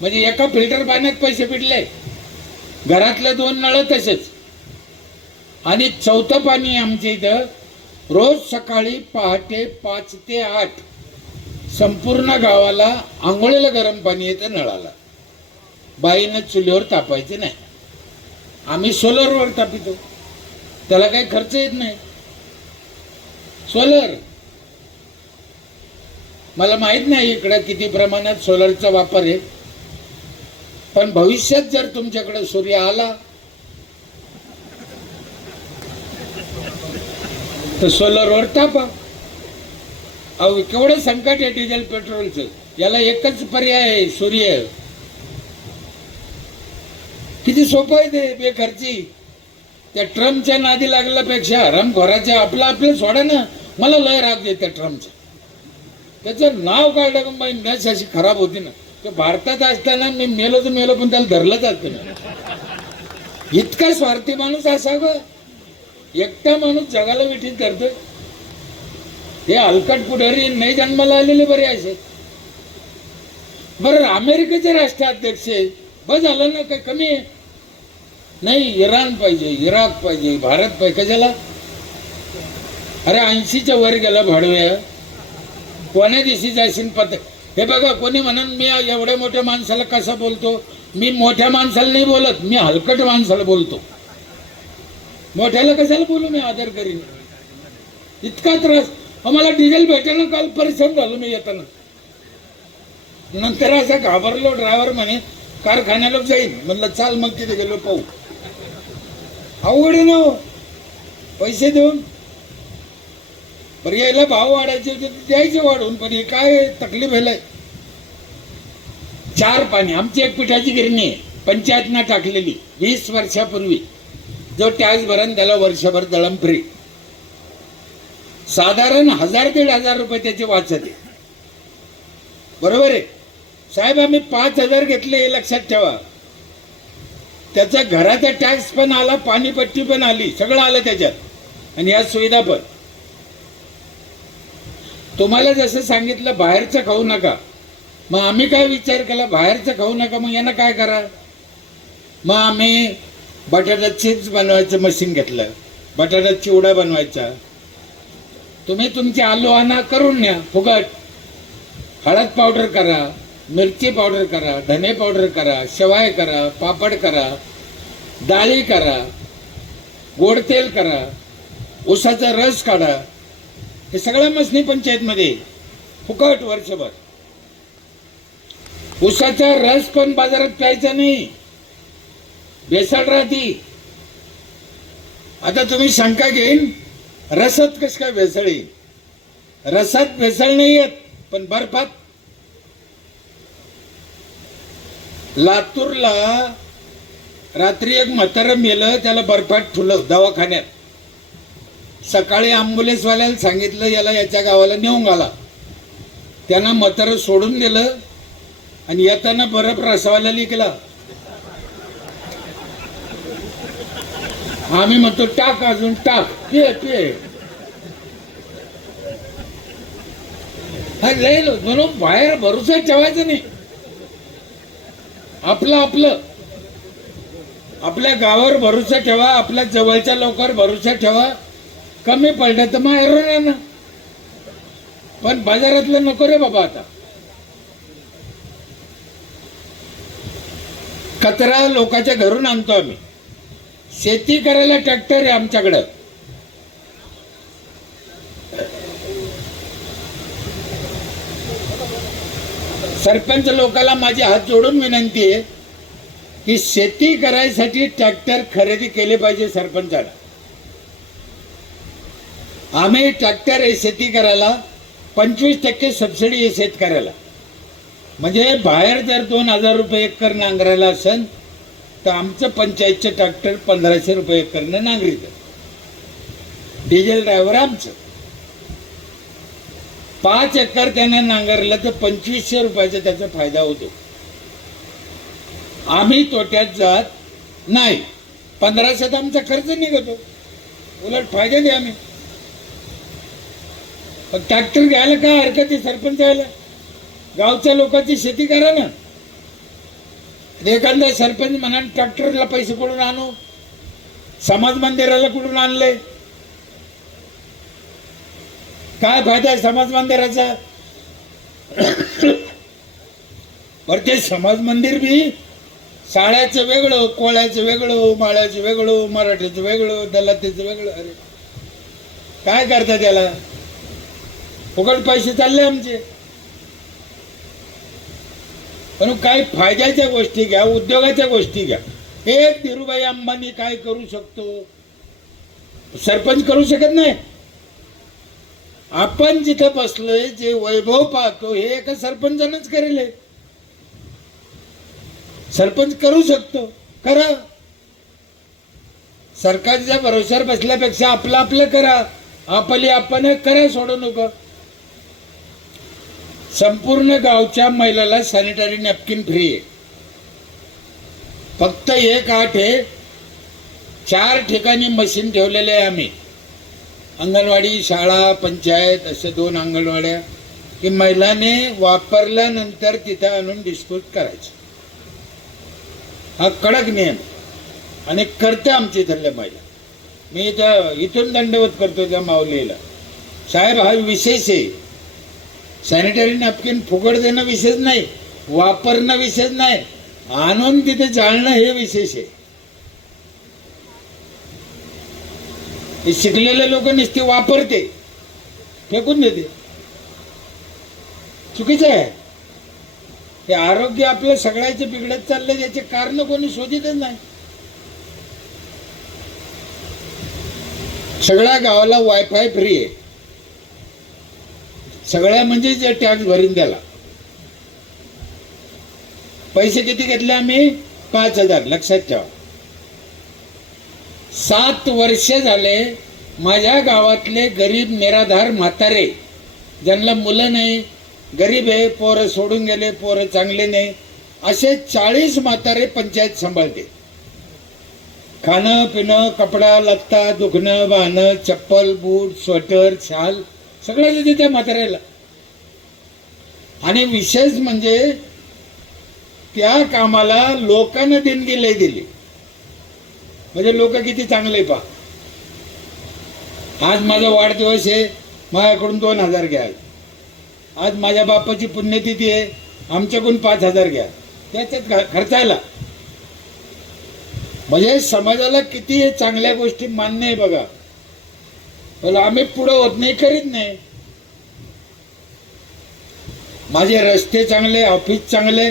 म्हणजे एका फिल्टर पाण्यात पैसे पिटले. घरातले 2 नळ तसेच. आणि 4थं पाणी आमच्या इथं रोज सकाळी पहाटे 5 ते 8 संपूर्ण गावाला आंघोळीला गरम पाणी येतं नळाला. बाईनं चुलीवर तापायचे नाही, आम्ही सोलरवर तापितो. त्याला काही खर्च येत नाही. सोलर, मला माहित नाही इकडं किती प्रमाणात सोलरचा वापर आहे, पण भविष्यात जर तुमच्याकडे सूर्य आला तर सोलरवर तापा. अहो केवढं संकट आहे डिझेल पेट्रोलचं. याला एकच पर्याय आहे, सूर्य. किती सोपं आहे ते, बेखर्ची. त्या ट्रम्पच्या नादी लागल्यापेक्षा हरामखोराच्या आपलं सोडा ना. मला लय राग देत त्या ट्रम्पचं. त्याचं नाव काढलं का मॅच अशी खराब होती ना. तो भारतात असताना मी मेलो तर मेलो, पण त्याला धरलंच असतं ना. इतका स्वार्थी माणूस असावं. एकटा माणूस जगाला विठीत करतोय. हे हलकट पुढारी नाही जन्माला आलेले बरे असे. बरं अमेरिकेचे राष्ट्राध्यक्ष बस झालं ना, काय कमी आहे? नाही, इराण पाहिजे, इराक पाहिजे, भारत पाहिजे. कशाला? अरे 80च्या वर गेला भाडव्या. कोण्या दिवशी जाशील पत? हे बघा, कोणी म्हणून मी एवढ्या मोठ्या माणसाला कसा बोलतो? मी मोठ्या माणसाला नाही बोलत, मी हलकट माणसाला बोलतो. मोठ्याला कशाला बोलू मी? आदर करीन. इतका त्रास. आम्हाला डिझेल भेटायला काल परिश्रम झालो मी येताना. नंतर असा घाबरलो. ड्रायव्हर म्हणे कारखान्याला जाईन. म्हणलं चाल. मग तिथे गेलो, पाहू. अवघड आहे ना हो, पैसे देऊन. बरं यायला भाव वाढायचे होते, द्यायचे वाढवून, पण हे काय तकलीफ व्हायलाय. 4 पाणी. आमची एक पिठाची गिरणी आहे, पंचायतनं टाकलेली 20 वर्षापूर्वी. जो टॅक्स भरण त्याला वर्षभर दळण फ्री. साधारण 1,000-1,500 रुपये त्याचे वाचत आहे. बरोबर आहे साहेब. आम्ही 5,000 घेतले, हे लक्षात ठेवा. त्याचा घराचा टॅक्स पण आला, पाणीपट्टी पण आली, सगळं आलं त्याच्यात, आणि या सुविधा पण. तुम्हाला जसं सांगितलं बाहेरचं खाऊ नका, मग आम्ही काय विचार केला? बाहेरचं खाऊ नका, मग यांना काय करा? मग आम्ही बटाटा चिप्स बनवायचं मशीन घेतलं, बटाटा चिवडा बनवायचा. तुम्ही तुमचे आलू आणा, करून न्या फुकट. हळद पावडर करा, मिरची पावडर करा, धने पावडर करा, शेवाय करा, पापड करा, डाळी करा, गोड तेल करा, ऊसाचा रस काढा. हे सगळ्या मशनी पंचायतमध्ये फुकट वर्षभर. उसाचा रस पण बाजारात प्यायचा नाही, भेसळ राहती. आता तुम्ही शंका घेईन रसात कस काय भेसळ येईल? रसात भेसळ नाही येत, पण बर्फात. लातूरला रात्री एक म्हातारं मेलं, त्याला बर्फात ठुलं दवाखान्यात. सकाळी ॲम्ब्युलन्सवाल्याला सांगितलं याला याच्या गावाला नेऊन घाला. त्यांना म्हातारं सोडून दिलं आणि येताना बर्फ रसावाल्याला लिखला. आम्ही म्हणतो टाक, अजून टाक, पे पे. लय म्हणून बाहेर भरोसा ठेवायचा नाही. आपलं आपल्या गावावर भरोसा ठेवा, आपल्या जवळच्या लोकांवर भरोसा ठेवा. कमी पडलं तर माहेरून ना, पण बाजारातलं नको रे बाबा. आता कचरा लोकांच्या घरून आणतो आम्ही. शेती करायला ट्रॅक्टर आहे आमच्याकडं. सरपंच लोकांना माझी हात जोडून विनंती आहे की शेती करायसाठी ट्रॅक्टर खरेदी केले पाहिजे सरपंचाला. आम्ही ट्रॅक्टर आहे शेती करायला 25% सबसिडी आहे शेतकऱ्याला. म्हणजे बाहेर जर 2000 रुपये एकर नांगरायला असेल तर आमचं पंचायतचं ट्रॅक्टर 1500 रुपये एकरनं नांगरीत. डिझेल ड्रायव्हर आमचं. 5 एकर त्यानं नांगरलं तर 2500 रुपयाचा त्याचा फायदा होतो. आम्ही तोट्यात जात नाही. 1500 आमचा खर्च निघतो, उलट फायदा दे आम्ही. ट्रॅक्टर घ्यायला काय हरकत आहे सरपंच यायला? गावच्या लोकांची शेती करा ना. एखादा सरपंच म्हणा ट्रॅक्टरला पैसे कुठून आणू, समाज मंदिराला कुठून आणले, काय फायदा आहे समाज मंदिराचा? बरं ते समाज मंदिर बी साड्याचं वेगळं, कोळ्याचं वेगळं, माळ्याचं वेगळं, मराठीचं वेगळं, दलातीचं वेगळं. अरे काय करता त्याला? फुकट पैसे चालले आमचे. पण काही फायद्याच्या गोष्टी घ्या, उद्योगाच्या गोष्टी घ्या. एक धीरूभाई अंबानी काय करू शकतो, सरपंच करू शकत नाही. आपण जिथे बसलोय जे वैभव पाहतो हे एका सरपंचानंच करेल. सरपंच करू शकतो, करा. सरकारच्या भरोश्यावर बसल्यापेक्षा आपलं करा. आपण करा, सोडू नको. संपूर्ण गावच्या महिलाला सॅनिटरी नॅपकिन फ्री आहे. फक्त एक आठ आहे, 4 ठिकाणी मशीन ठेवलेले आहे आम्ही. अंगणवाडी, शाळा, पंचायत असे 2 अंगणवाड्या की महिलाने वापरल्यानंतर तिथे आणून डिस्पोज करायचं. हा कडक नियम आणि करते आमची इथल्या महिला. मी इथून दंडवत करतो त्या माऊलीला. साहेब हा विशेष आहे. सॅनिटरी नॅपकिन फुकट देणं विशेष नाही, वापरणं विशेष नाही, आणून तिथे जाळणं हे विशेष आहे. हे शिकलेले लोक नुसते वापरते, फेकून देते. चुकीचं आहे. हे आरोग्य आपलं सगळ्याचे बिघडत चाललंय, याचे कारण कोणी शोधितच नाही. सगळ्या गावाला वायफाय फ्री आहे. सगळ्या म्हणजे जे टॅक्स भरून द्याला. पैसे किती घेतले आम्ही? 5000. लक्षात ठेवा. 7 वर्ष झाले माझ्या गावातले गरीब निराधार म्हातारे, ज्यांना मुलं नाही, गरीब आहे, पोरं सोडून गेले, पोरं चांगले नाही, असे 40 म्हातारे पंचायत सांभाळते. खाणं पिणं, कपडा लत्ता, दुखणं वाहणं, चप्पल बूट स्वेटर शाल सगळं देते त्या म्हाताऱ्याला. आणि विशेष म्हणजे त्या कामाला लोकांना देणगी लय दिली. म्हणजे लोक किती चांगले पहा. आज माझा वाढदिवस आहे, माझ्याकडून 2000 घ्या. आज माझ्या बापाची पुण्यतिथी आहे, आमच्याकडून 5000 घ्या. त्याच्यात खर्चायला म्हणजे समाजाला किती हे चांगल्या गोष्टी मान्य आहे बघा. पण आम्ही पुढे होत नाही, करीत नाही. माझे रस्ते चांगले, ऑफिस चांगले,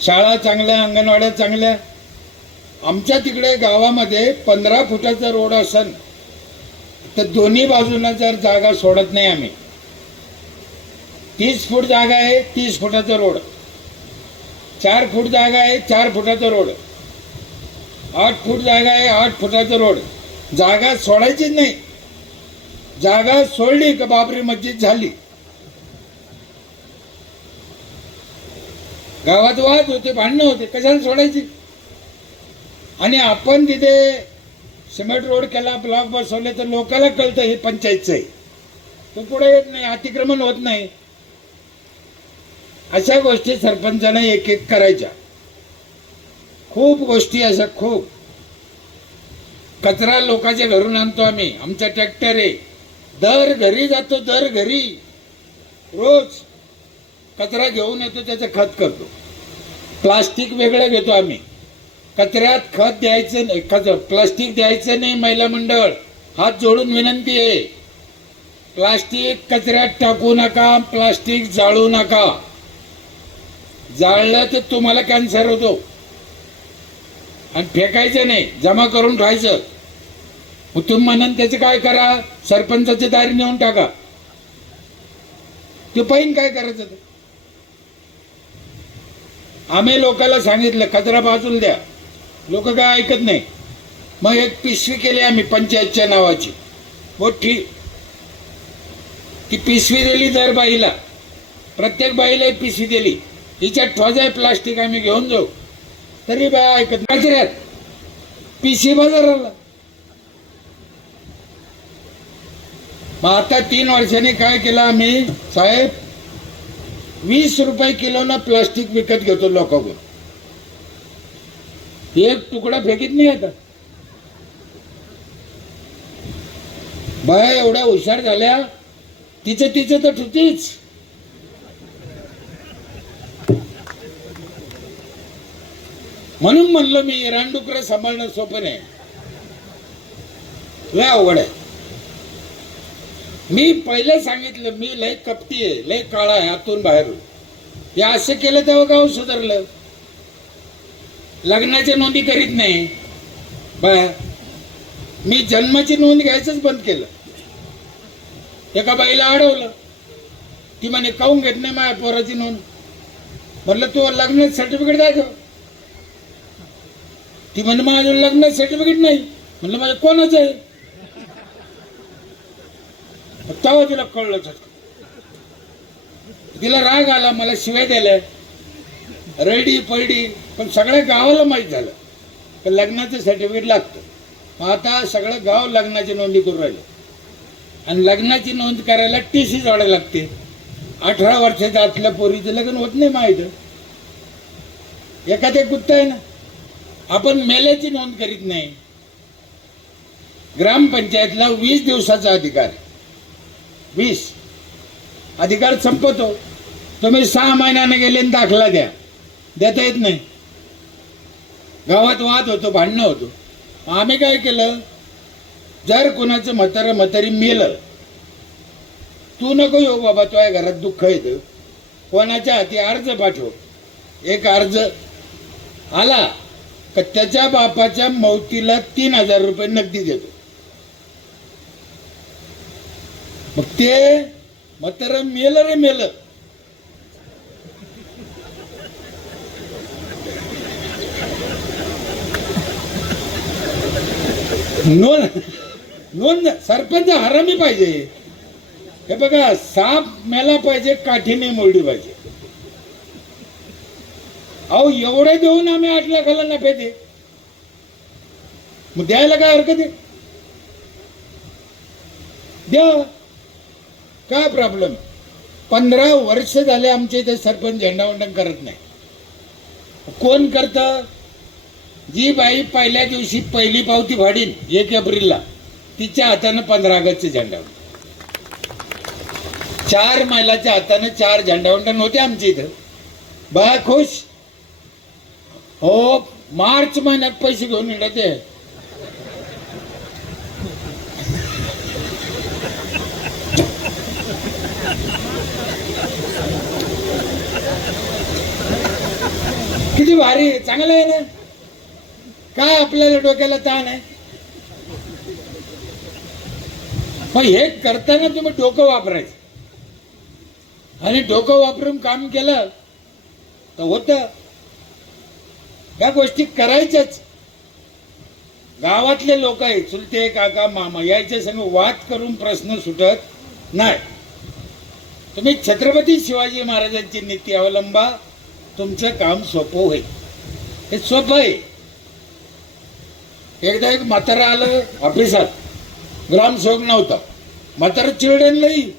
शाळा चांगल्या, अंगणवाड्या चांगल्या. आमच्या तिकडे गावामध्ये 15 फुटाचा रोड असेल तर दोन्ही बाजूला जर जागा सोडत नाही आम्ही. 30 फूट जागा आहे, 30 फुटाचा रोड. 4 फूट जागा आहे, 4 फुटाचा रोड. 8 फूट जागा आहे, 8 फुटाचा रोड. जागा सोडायचीच नाही. जागा सोडली का बाबरी मस्जिद झाली. गावात वाद होते, भांडणं होते, कशाला सोडायची. आणि आपण तिथे सिमेंट रोड केला, ब्लॉक बसवले तर लोकांना कळतं हे पंचायतचं आहे, तो पुढे येत नाही, अतिक्रमण होत नाही. अशा गोष्टी सरपंचाने एक एक करायच्या. खूप गोष्टी अशा, खूप. कचरा लोकांच्या घरून आणतो आम्ही, आमचा ट्रॅक्टर आहे, दर घरी जातो, दर घरी रोज कचरा घेऊन येतो, त्याचं खत करतो. प्लास्टिक वेगळं घेतो आम्ही. कचऱ्यात खत द्यायचं नाही, प्लास्टिक द्यायचं नाही. महिला मंडळ हात जोडून विनंती आहे, प्लास्टिक कचऱ्यात टाकू नका, प्लास्टिक जाळू नका. जाळलं तर तुम्हाला कॅन्सर होतो. आणि फेकायचं नाही, जमा करून ठेवायचं. मग तुम्ही म्हणाल त्याचं काय करा, सरपंचाची दारी नेऊन टाका. ते पाहिजे काय करायचं ते. आम्ही लोकांना सांगितलं कचरा बाजूला द्या, लोक काय ऐकत नाही. मग एक पिशवी केली आम्ही पंचायतच्या नावाची मोठी. ती पिशवी दिली दर बाईला, प्रत्येक बाईला एक पिशवी दिली. हिच्यात ठोजाय प्लास्टिक आम्ही घेऊन जाऊ, तरी बाया ऐकत नाही. कचऱ्यात पिशवी बाजाराला. मग आता 3 वर्षांनी काय केलं आम्ही साहेब, 20 रुपये किलोनं प्लास्टिक विकत घेतो लोकांकडून. एक तुकडा फेकीत नाही. आता बाया एवढ्या हुशार झाल्या, तिचं तर ठुतीच. म्हणून म्हणलं मी रानडुकरं सांभाळणं सोपं नाही, लय अवघड आहे. मी पहिले सांगितलं, मी लय कपटी आहे, लय काळा आहे आतून बाहेरून. हे असं केलं तेव्हा गाव सुधारलं. लग्नाची नोंदी करीत नाही बाया. मी जन्माची नोंद घ्यायचंच बंद केलं. एका बाईला अडवलं, ती म्हणे काहून घेत नाही माझ्या पोराची नोंद. म्हटलं तू लग्नाचं सर्टिफिकेट दाखव. ती म्हणे माझं लग्नाचं सर्टिफिकेट नाही. म्हटलं माझं कोणाचं आहे. तेव्हा तिला कळलं. तिला राग आला, मला शिवाय द्यायला, रडी पडली. पण सगळ्या गावाला माहीत झालं की लग्नाचं सर्टिफिकेट लागतं. मग आता सगळं गाव लग्नाची नोंदी करून राहिलं. आणि लग्नाची नोंद करायला TC जोडायला लागते. 18 वर्षाच्या आतल्या पोरीचं लग्न होत नाही माहीत. एखाद्या गुत्ता आहे ना. आपण मेल्याची नोंद करीत नाही. ग्रामपंचायतला 20 दिवसाचा अधिकार, 20 अधिकार संपतो. तुम्ही 6 महिन्याने गेले दाखला द्या, देता येत नाही. गावात वाद होतो, भांडणं होतो. आम्ही काय केलं, जर कोणाचं म्हातारी मेलं, तू नको येऊ बाबा, तुझ्या घरात दुःख येतं, कोणाच्या हाती अर्ज पाठव. एक अर्ज आला का त्याच्या बापाच्या मौतीला 3000 रुपये नगदी देतो. मग ते म्हातारं मेलं रे मेलं, नोंद सरपंच हरामी पाहिजे. हे बघा, साप मेला पाहिजे, काठीने मोडली पाहिजे. अहो एवढे देऊन आम्ही 8 लाखाला नफे दे, मग द्यायला काय हरकत आहे, द्या. काय प्रॉब्लेम. 15 वर्ष झाले आमच्या इथे सरपंच झेंडावंदन करत नाही. कोण करतं. जी बाई पहिल्या दिवशी पहिली पावती फाडीन 1 एप्रिलला, तिच्या हातानं 15 ऑगस्टचे झेंडावंदन. 4 महिलाच्या हातानं 4 झेंडावंदन होते आमच्या इथं. बाया खुश. हो, मार्च महिन्यात पैसे घेऊन येते. किती भारी आहे, चांगलं आहे ना. काय आपल्याला डोक्याला ताण आहे. पण हे करताना तुम्ही डोकं वापरायचं आणि डोकं वापरून काम केलं तर होतं. या गोष्टी करायच्याच. गावातले लोक आहेत, चुलते काका मामा, यायच्या संग वाद करून प्रश्न सुटत नाही. तुम्ही छत्रपती शिवाजी महाराजांची नीती अवलंबा, तुमचं काम सोपं होईल. हे सोपं आहे. एकदा एक म्हातारा आलं ऑफिसात, ग्रामसेवक नव्हता. म्हातारा चिरडणलंही,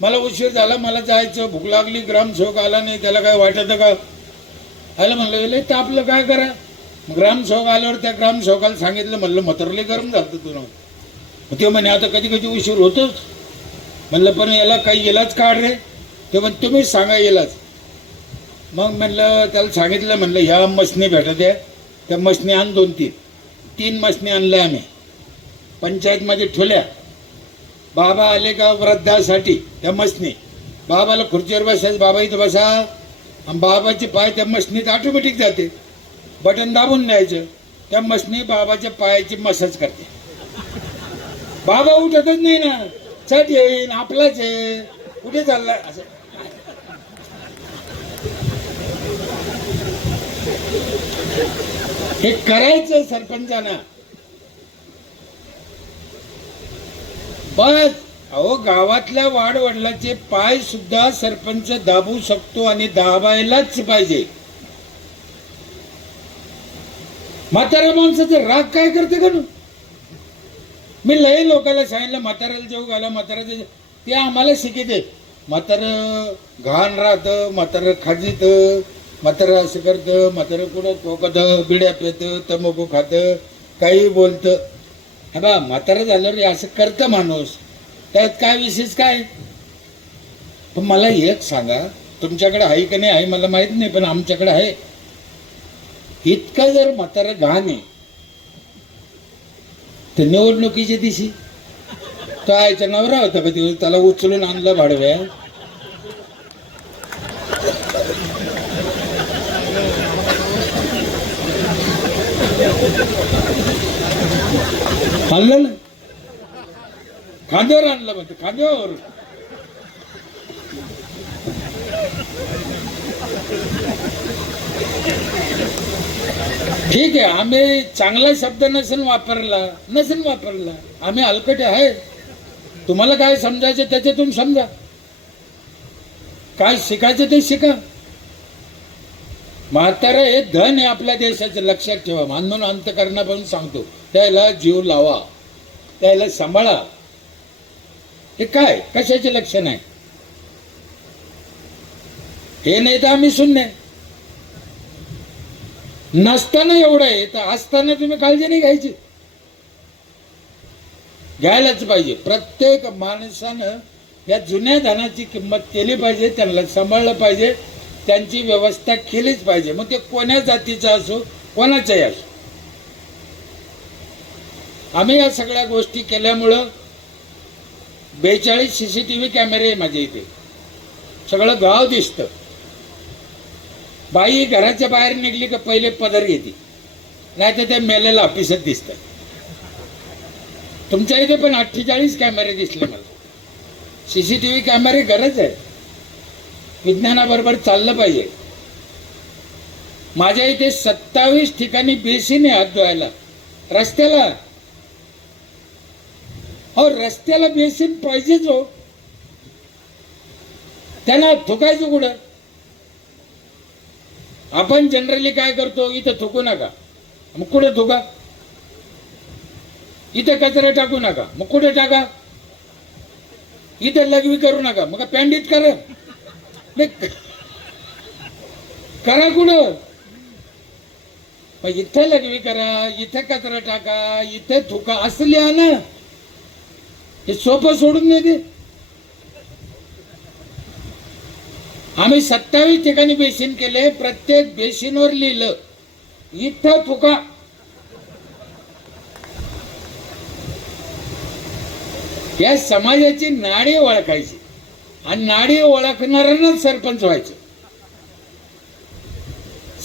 मला उशीर झाला, मला जायचं, भूक लागली, ग्रामसेवक आला नाही, त्याला काय वाटतं का? आलं म्हणलं तर आपलं काय करा. ग्रामसेवक आल्यावर त्या ग्रामसेवकाला सांगितलं, म्हणलं म्हातारले गरम झालं तुला. ते म्हणे आता कधी कधी उशीर होतोच. म्हणलं पण याला काही इलाज काढ रे. ते म्हण तुम्हीच सांगा इलाज. मग म्हणलं त्याला सांगितलं, म्हणलं ह्या मशनी भेटत आहे, त्या मशनी आण 2-3 मशनी आणल्या आम्ही, पंचायतमध्ये ठेवल्या. बाबा आले का वृद्धासाठी त्या मशनी, बाबाला खुर्चीवर बसायचं, बाबा इथं बसा, आणि बाबाचे पाय त्या मशनीत ऑटोमॅटिक जाते, बटन दाबून द्यायचं, त्या मशनी बाबाच्या पायाची मसाज करते. बाबा उठतच नाही ना, चट येईन आपलाच आहे, कुठे चाललाय असं. हे करायचं सरपंचाना. बस अहो, गावातल्या वाडवडिलाचे पाय सुद्धा सरपंच दाबू शकतो आणि दाबायलाच पाहिजे. म्हातारा माणसाचं राग काय करते का? मी लय लोकांना सांगितलं म्हाताऱ्याला जेव घाला, म्हाताऱ्याचं ते आम्हाला शिकिते. म्हातारं घाण राहतं, म्हातारं खाजीत, म्हातारं असं करतं, म्हातारं कुठं टोकतं, बिड्या पेतं, तंबाखू खातं, काही बोलतं. हा बा, म्हातारं झाल्यावर असं करतं माणूस, त्यात काय विशेष काय? पण मला एक सांगा, तुमच्याकडे आहे का नाही आहे मला माहित नाही, पण आमच्याकडे आहे. इतकं जर म्हातारं घाण आहे तर निवडणुकीच्या दिवशी तो आयचा नवरा होता का ते, त्याला उचलून आणलं भाडव्या. आणलं ना, खांद्यावर आणलं म्हणते, खांद्यावर. ठीक आहे, आम्ही चांगला शब्द नसेल वापरला, आम्ही हलकटे आहे. तुम्हाला काय समजायचं त्याच्यातून समजा, काय शिकायचं ते शिका. म्हातारं हे धन आहे आपल्या देशाचं, लक्षात ठेवा. म्हणून अंतःकरणापासून सांगतो, त्याला जीव लावा, त्याला सांभाळा. हे काय कशाचे लक्षण आहे? हे नाही तर आम्ही शून्य. नसताना एवढं आहे तर असताना तुम्ही काळजी नाही घ्यायची, घ्यायलाच पाहिजे. प्रत्येक माणसानं या जुन्या धनाची किंमत केली पाहिजे, त्यांना सांभाळलं पाहिजे, त्यांची व्यवस्था केलीच पाहिजे. मग ते कोण्या जातीचा असो, कोणाचाही असो. आम्ही या सगळ्या गोष्टी केल्यामुळं 42 CCTV कॅमेरे आहे माझ्या इथे, सगळं गाव दिसतं. बाई घराच्या बाहेर निघली का पहिले पदर घेते, नाही तर त्या मेलेला ऑफिसात दिसतात. तुमच्या इथे पण 48 कॅमेरे दिसले मला. CCTV कॅमेरे गरज आहे, विज्ञानाबरोबर चाललं पाहिजे. माझ्या इथे 27 ठिकाणी बेसिन आहे हात धुवायला रस्त्याला. हो, रस्त्याला बेसिन पाहिजेच हो, त्याला थुकायचं कुठं? आपण जनरली काय करतो, इथं थुकू नका, मग कुठे थुका? इथं कचरा टाकू नका, मग कुठे टाका? इथं लघवी करू नका, मग पॅन्डीत करा. करा कुठं? मग इथं लघवी करा, इथं कचरा टाका, इथं थुका, असं लिहा ना. हे सोपं सोडून देते. आम्ही 27 ठिकाणी बेसिन केले, प्रत्येक बेसिनवर लिहिलं इथं थुका. या समाजाची नाडी ओळखायची आणि नाडी ओळखणाऱ्यांनाच सरपंच व्हायचं.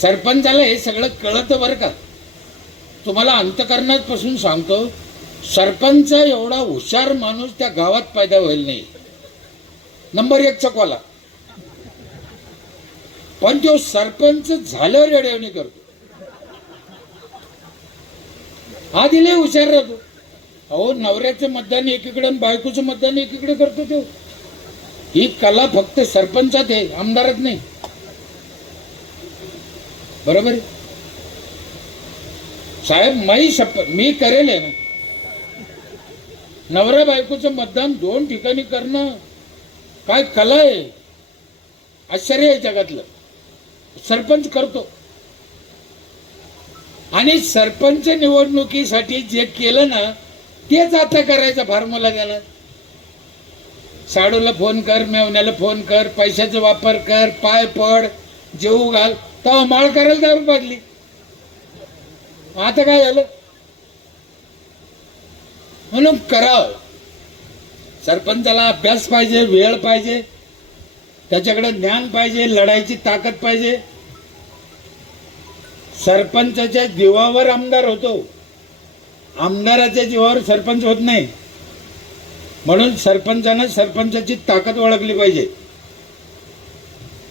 सरपंचाला हे सगळं कळतं बरं का. तुम्हाला अंतकरणापासून सांगतो, सरपंच एवढा हुशार माणूस त्या गावात पैदा होईल नाही. नंबर 1 चकवाला. पण तो सरपंच झाल्यावर येड्यावणी करतो. हा दिले हुशार राहतो. अहो, नवऱ्याचं मतदान एकीकडे आणि बायकोचं मतदान एकीकडे करतो तो. ही कला फक्त सरपंचात आहे, आमदारात नाही. बरोबर आहे साहेब. माई शपथ मी करेल आहे ना. नवरा बायकोचं मतदान 2 ठिकाणी करणं काय कला आहे, आश्चर्य आहे जगातलं. सरपंच करतो. आणि सरपंच निवडणुकीसाठी जे केलं ना तेच आता करायचं फॉर्म्युला देणार. साडूला फोन कर, मेवण्याला फोन कर, पैशाचा वापर कर, पाय पड, जेऊ घाल, तेव्हा माळ करायला दारू पाजली. आता काय झालं? म्हणून करावं. सरपंचाला अभ्यास पाहिजे, वेळ पाहिजे, त्याच्याकडे ज्ञान पाहिजे, लढायची ताकद पाहिजे. सरपंचाच्या जीवावर आमदार होतो, आमदाराच्या जीवावर सरपंच होत नाही. म्हणून सरपंचानं सरपंचाची ताकद ओळखली पाहिजे.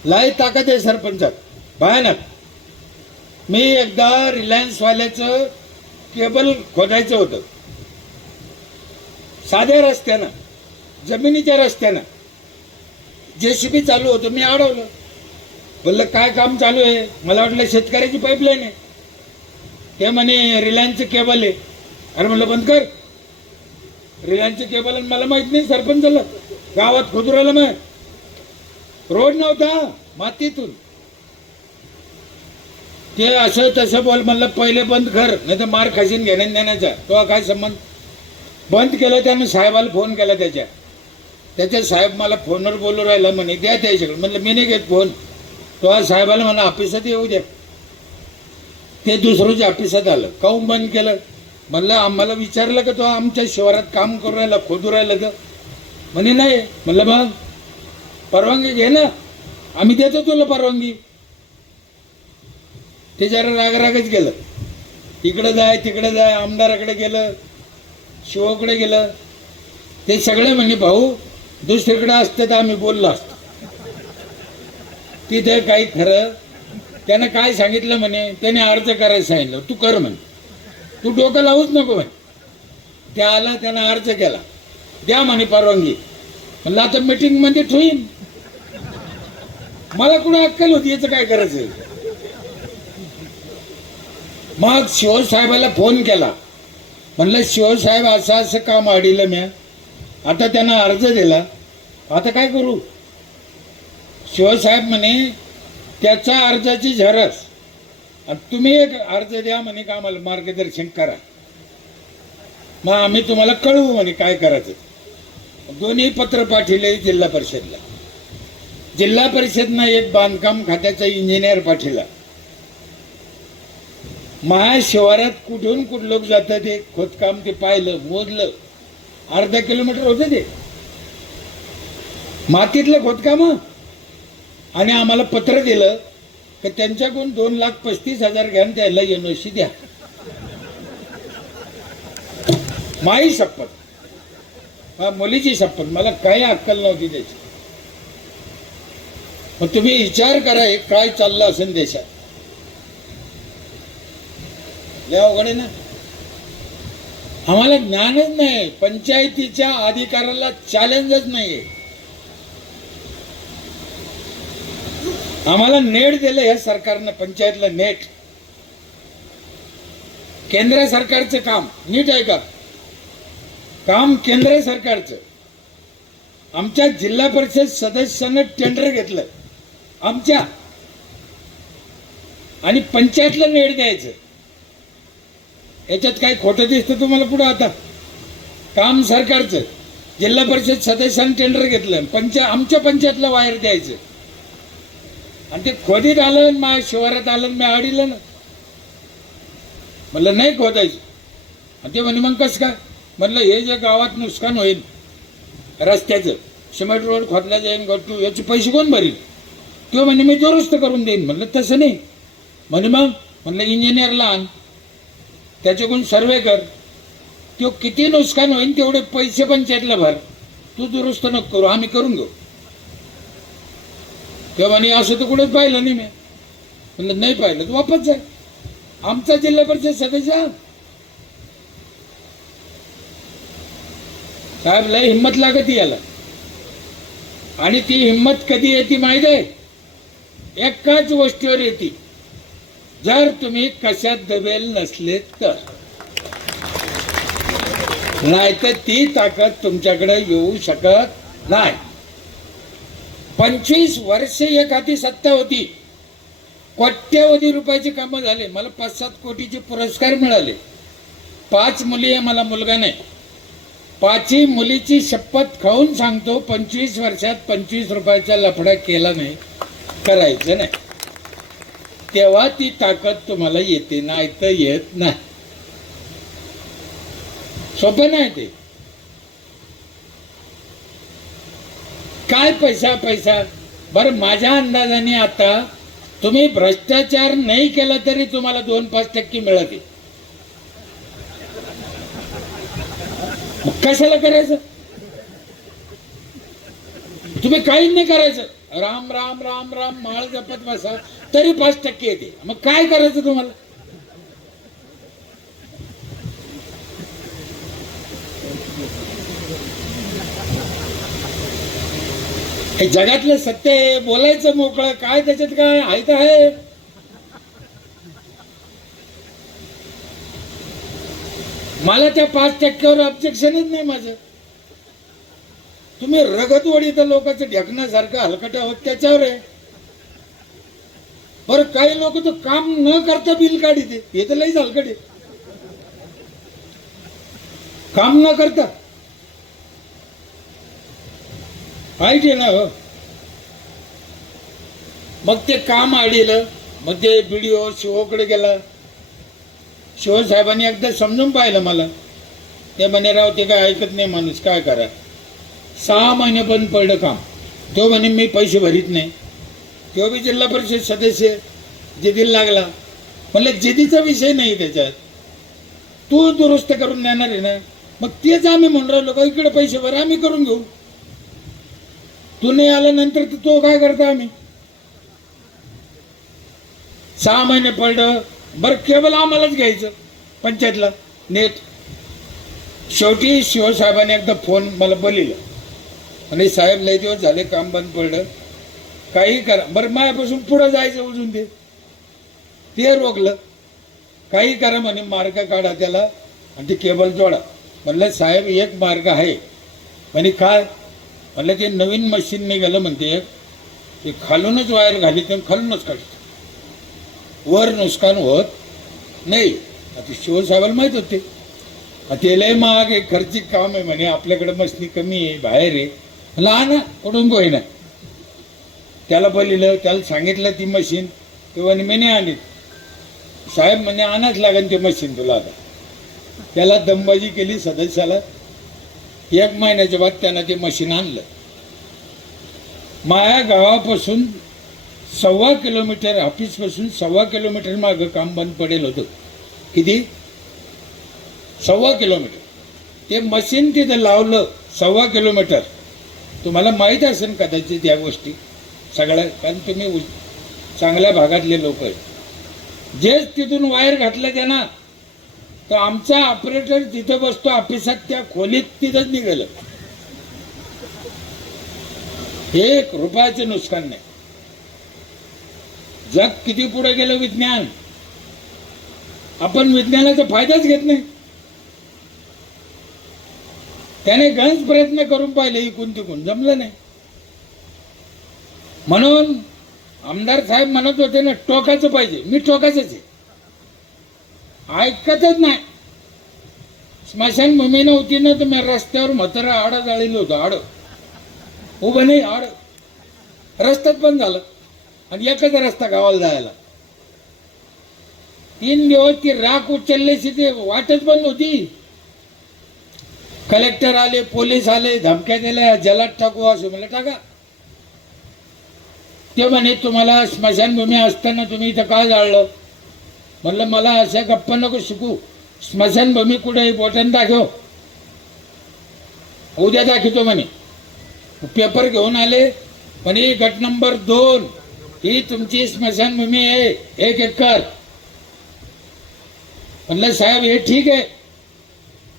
लय ताकद आहे सरपंचात, भयानक. मी एकदा रिलायन्स वाल्याचं केबल खोदायचं होतं, साध्या रस्त्यानं, जमिनीच्या रस्त्यानं. JCB चालू होतं, मी अडवलं. बोललं काय काम चालू आहे? मला वाटलं शेतकऱ्याची पाईपलाईन आहे. ते म्हणे रिलायन्सचं केबल आहे. अरे म्हणलं बंद कर. रिलायन्सचं केबल आणि मला माहित नाही सरपंचाला. गावात खोदू राहिलं मग. रोड नव्हता, मातीतून. ते असं तसं बोल. म्हणलं पहिले बंद कर, नाही तर मार खाशीन घेण्यान देण्याचा. तो काय संबंध? बंद केलं. त्यानं साहेबाला फोन केला. त्याच्या साहेब मला फोनवर बोलू राहिला, म्हणे द्या त्याच्याकडे. म्हणलं मी नाही घेत फोन. तो साहेबाला म्हणा ऑफिसात येऊ द्या. ते दुसऱ्याच्या ऑफिसात आलं. काहून बंद केलं? म्हणलं आम्हाला विचारलं का तो आमच्या शिवारात काम करू राहिला, खोदू राहिला तर? म्हणे नाही. म्हणलं मग परवानगी घे ना, आम्ही देतो तुला परवानगी. ते जरा रागरागच गेलं. इकडं जाय तिकडे जाय, आमदाराकडे गेलं, शिवाकडे गेलं. ते सगळे म्हणे भाऊ दुसरीकडे असते तर आम्ही बोललो असतो. तिथे काही खरं. त्यानं काय सांगितलं म्हणे, त्याने अर्ज करायला सांगितलं. तू कर म्हणे, तू डोकं लावूच नको म्हणे. त्या आला, त्यानं अर्ज केला, द्या म्हणे परवानगी. म्हणलं आता मीटिंग मध्ये ठेवीन. मला कुठं अक्कल होती याचं काय करायचं? मग शिवसाहेबाला फोन केला. म्हणलं शिवसाहेब असं असं काम अडीलं म्या, आता त्यांना अर्ज दिला, आता काय करू? शिवसाहेब म्हणे त्याच्या अर्जाची झेरॉक्स आणि तुम्ही एक अर्ज द्या म्हणे का आम्हाला मार्गदर्शन करा, मग आम्ही तुम्हाला कळवू म्हणे काय करायचं. दोन्ही पत्र पाठवले जिल्हा परिषदला. जिल्हा परिषदनं एक बांधकाम खात्याचा इंजिनियर पाठवला. माझ्या शिवारात कुठून कुठ लोक जातात ते खोदकाम, ते पाहिलं, मोजलं, अर्धा किलोमीटर होतं ते मातीतलं खोदकाम. आणि आम्हाला पत्र दिलं की त्यांच्याकडून 2,35,000 घ्या, त्याला NOC द्या. माई शपथ, मुलीची शपथ, मला काही अक्कल नव्हती त्याची. मग तुम्ही विचार करा हे काय चाललं असेल देशात. लय अवघड आहे ना. आम्हाला ज्ञानच नाही, पंचायतीच्या अधिकाराला चॅलेंजच नाहीये. आम्हाला नेट दिलं या सरकारनं, पंचायतला नेट. केंद्र सरकारचं काम नीट आहे का? काम केंद्र सरकारचं. आमच्या जिल्हा परिषद सदस्यानं टेंडर घेतलं आमच्या, आणि पंचायतला नेट द्यायचं. याच्यात काय खोटं दिसतं तुम्हाला पुढं? आता काम सरकारचं, जिल्हा परिषद सदस्यानं टेंडर घेतलं, आमच्या पंचायतला वायर द्यायचं. आणि ते खोदीत आलं, माझ्या शिवारात आलं, मी अडीलं ना. म्हणलं नाही खोदायचं. आणि ते म्हणे मग कसं काय? म्हणलं हे जे गावात नुकसान होईल रस्त्याचं, सिमेंट रोड खोदला जाईल, याचे पैसे कोण भरील? किंवा म्हणे मी दुरुस्त करून देईन. म्हणलं तसं नाही, म्हणे मग म्हणलं इंजिनियरला आण, त्याच्याकडून सर्वे कर, तो किती नुकसान होईल तेवढे पैसे पंचायतला भर, तू दुरुस्त नको करू, आम्ही करून घेऊ. तेव्हा म्हणे असं तर कुठेच पाहिलं नाही मी. म्हणलं नाही पाहिलं तर वापस जाय. आमचा जिल्हा परिषद सदस्य साहेब लय हिंमत लागत याला. आणि ती हिंमत कधी येते माहित आहे? एकाच गोष्टीवर येते, जर तुम्ही कशात दबेल नसले तर. नाहीतर ती ताकद तुमच्याकडे येऊ शकत नाही. 25 वर्षे एक हाती सत्ता होती, कोट्यवधी रुपयाची कामं झाले, मला 5-7 कोटीचे पुरस्कार मिळाले. 5 मुली आहे, मला मुलगा नाही. 5ही मुलीची शपथ खाऊन सांगतो, 25 वर्षात 25 रुपयाचा लफडा केला नाही, करायचं नाही. तेव्हा ती ताकद तुम्हाला येते, नाही तर येत नाही. सोपं नाही ते. काय पैसा पैसा. बरं माझ्या अंदाजाने आता तुम्ही भ्रष्टाचार नाही केला तरी तुम्हाला 2-5% मिळते. कशाला करायचं? तुम्ही काहीच नाही करायचं, राम राम राम राम माळ जपत बसा तरी 5% येते. मग काय करायचं तुम्हाला? हे जगातलं सत्य आहे, बोलायचं मोकळं, काय त्याच्यात काय आहे तर आहे. मला त्या 5%वर ऑब्जेक्शनच नाही माझं. तुम्ही रगतवडी तर लोकांचं ढेकण्यासारखं हलकट आहोत त्याच्यावर आहे. बरं काही लोक तर काम न करता बिल काढते, हे तर लईच हलकट आहे. काम न करता आहे ना हो. मग ते काम आडीलं, मग ते व्हिडिओ शिवकडे गेला. शिवसाहेबांनी एकदा समजून पाहिलं मला. ते म्हणे राव ते काय ऐकत नाही माणूस, काय करा. 6 महिने पण पडलं काम. तो म्हणे मी पैसे भरीत नाही. तो बी जिल्हा परिषद सदस्य, जिदीला लागला. म्हणलं जिदीचा विषय नाही त्याच्यात, तू दुरुस्त करून देणार आहे ना, मग तेच आम्ही म्हणून राहिलो का इकडे पैसे भर, आम्ही करून घेऊ. तू नाही आल्यानंतर तो काय करता आम्ही. 6 महिने पडलं. बरं केवळ आम्हालाच घ्यायचं पंचायतला नेट. शेवटी शिवसाहेबांनी एकदा फोन मला बोलिलं, म्हणजे साहेब लय दिवस झाले काम बंद पडलं, काही करा. बरं माझ्यापासून पुढं जायचं अजून ते रोखलं. काही करा म्हणे, मार्ग काढा त्याला आणि ते केबल जोडा. म्हणलं साहेब एक मार्ग आहे. म्हणे काय? म्हणलं ते नवीन मशीन निघालं म्हणते एक, ते खालूनच वायर घाली तर खालूनच काढतो, वर नुकसान होत नाही. आता शिवसाहेबाला माहीत होते ते लय महाग आहे, खर्चिक काम आहे म्हणे, आपल्याकडे मशीनी कमी आहे, बाहेर आहे. लहान कुठून होईना. त्याला बोलिलं, त्याला सांगितलं ती मशीन, तेव्हा मी नाही आणली. साहेब म्हणे आणाच लागेल ते मशीन तुला. आता त्याला दमबाजी केली सदस्याला. 1 महिन्याच्या बाद त्यानं ते मशीन आणलं. माझ्या गावापासून 1.25 किलोमीटर, ऑफिसपासून 1.25 किलोमीटर मागं काम बंद पडेल होतं. किती? 1.25 किलोमीटर. ते मशीन तिथं लावलं 1.25 किलोमीटर. तुम्हाला माहीत असेल कदाचित या गोष्टी सगळ्या, कारण तुम्ही चांगल्या भागातले लोक आहेत. जेच तिथून वायर घातलं त्यांना, तर आमचा ऑपरेटर तिथं बसतो ऑफिसात, त्या खोलीत तिथंच निघालं. 1 रुपयाचं नुकसान नाही. जग किती पुढे गेलं विज्ञान, आपण विज्ञानाचा फायदाच घेत नाही. त्याने गंज प्रयत्न करून पाहिले, इकून तिकून जमलं नाही. म्हणून आमदार साहेब म्हणत होते ना टोकाचं पाहिजे, मी टोकाचंच आहे. ऐकतच नाही. स्मशानभूमी नव्हती ना तर मी रस्त्यावर म्हातारा आडं जाळीलं होतं. आडं उभं नाही, आडं रस्त्यात पण झालं. आणि एकच रस्ता गावाला जायला. 3 दिवस ती राख उचलल्याची ते वाटच बंद होती. कलेक्टर आले, पोलीस आले, धमक्या दिल्या, जलात टाकू असं. म्हणलं टाका. ते म्हणे तुम्हाला स्मशानभूमी असताना तुम्ही इथं का जाळलं? म्हणलं मला अशा गप्पा नको शिकू. स्मशानभूमी कुठे बोटाने दाखव. उद्या दाखवतो म्हणे. पेपर घेऊन आले म्हणे गट नंबर 2 ही तुमची स्मशानभूमी आहे 1 एकर. म्हणलं साहेब हे ठीक आहे,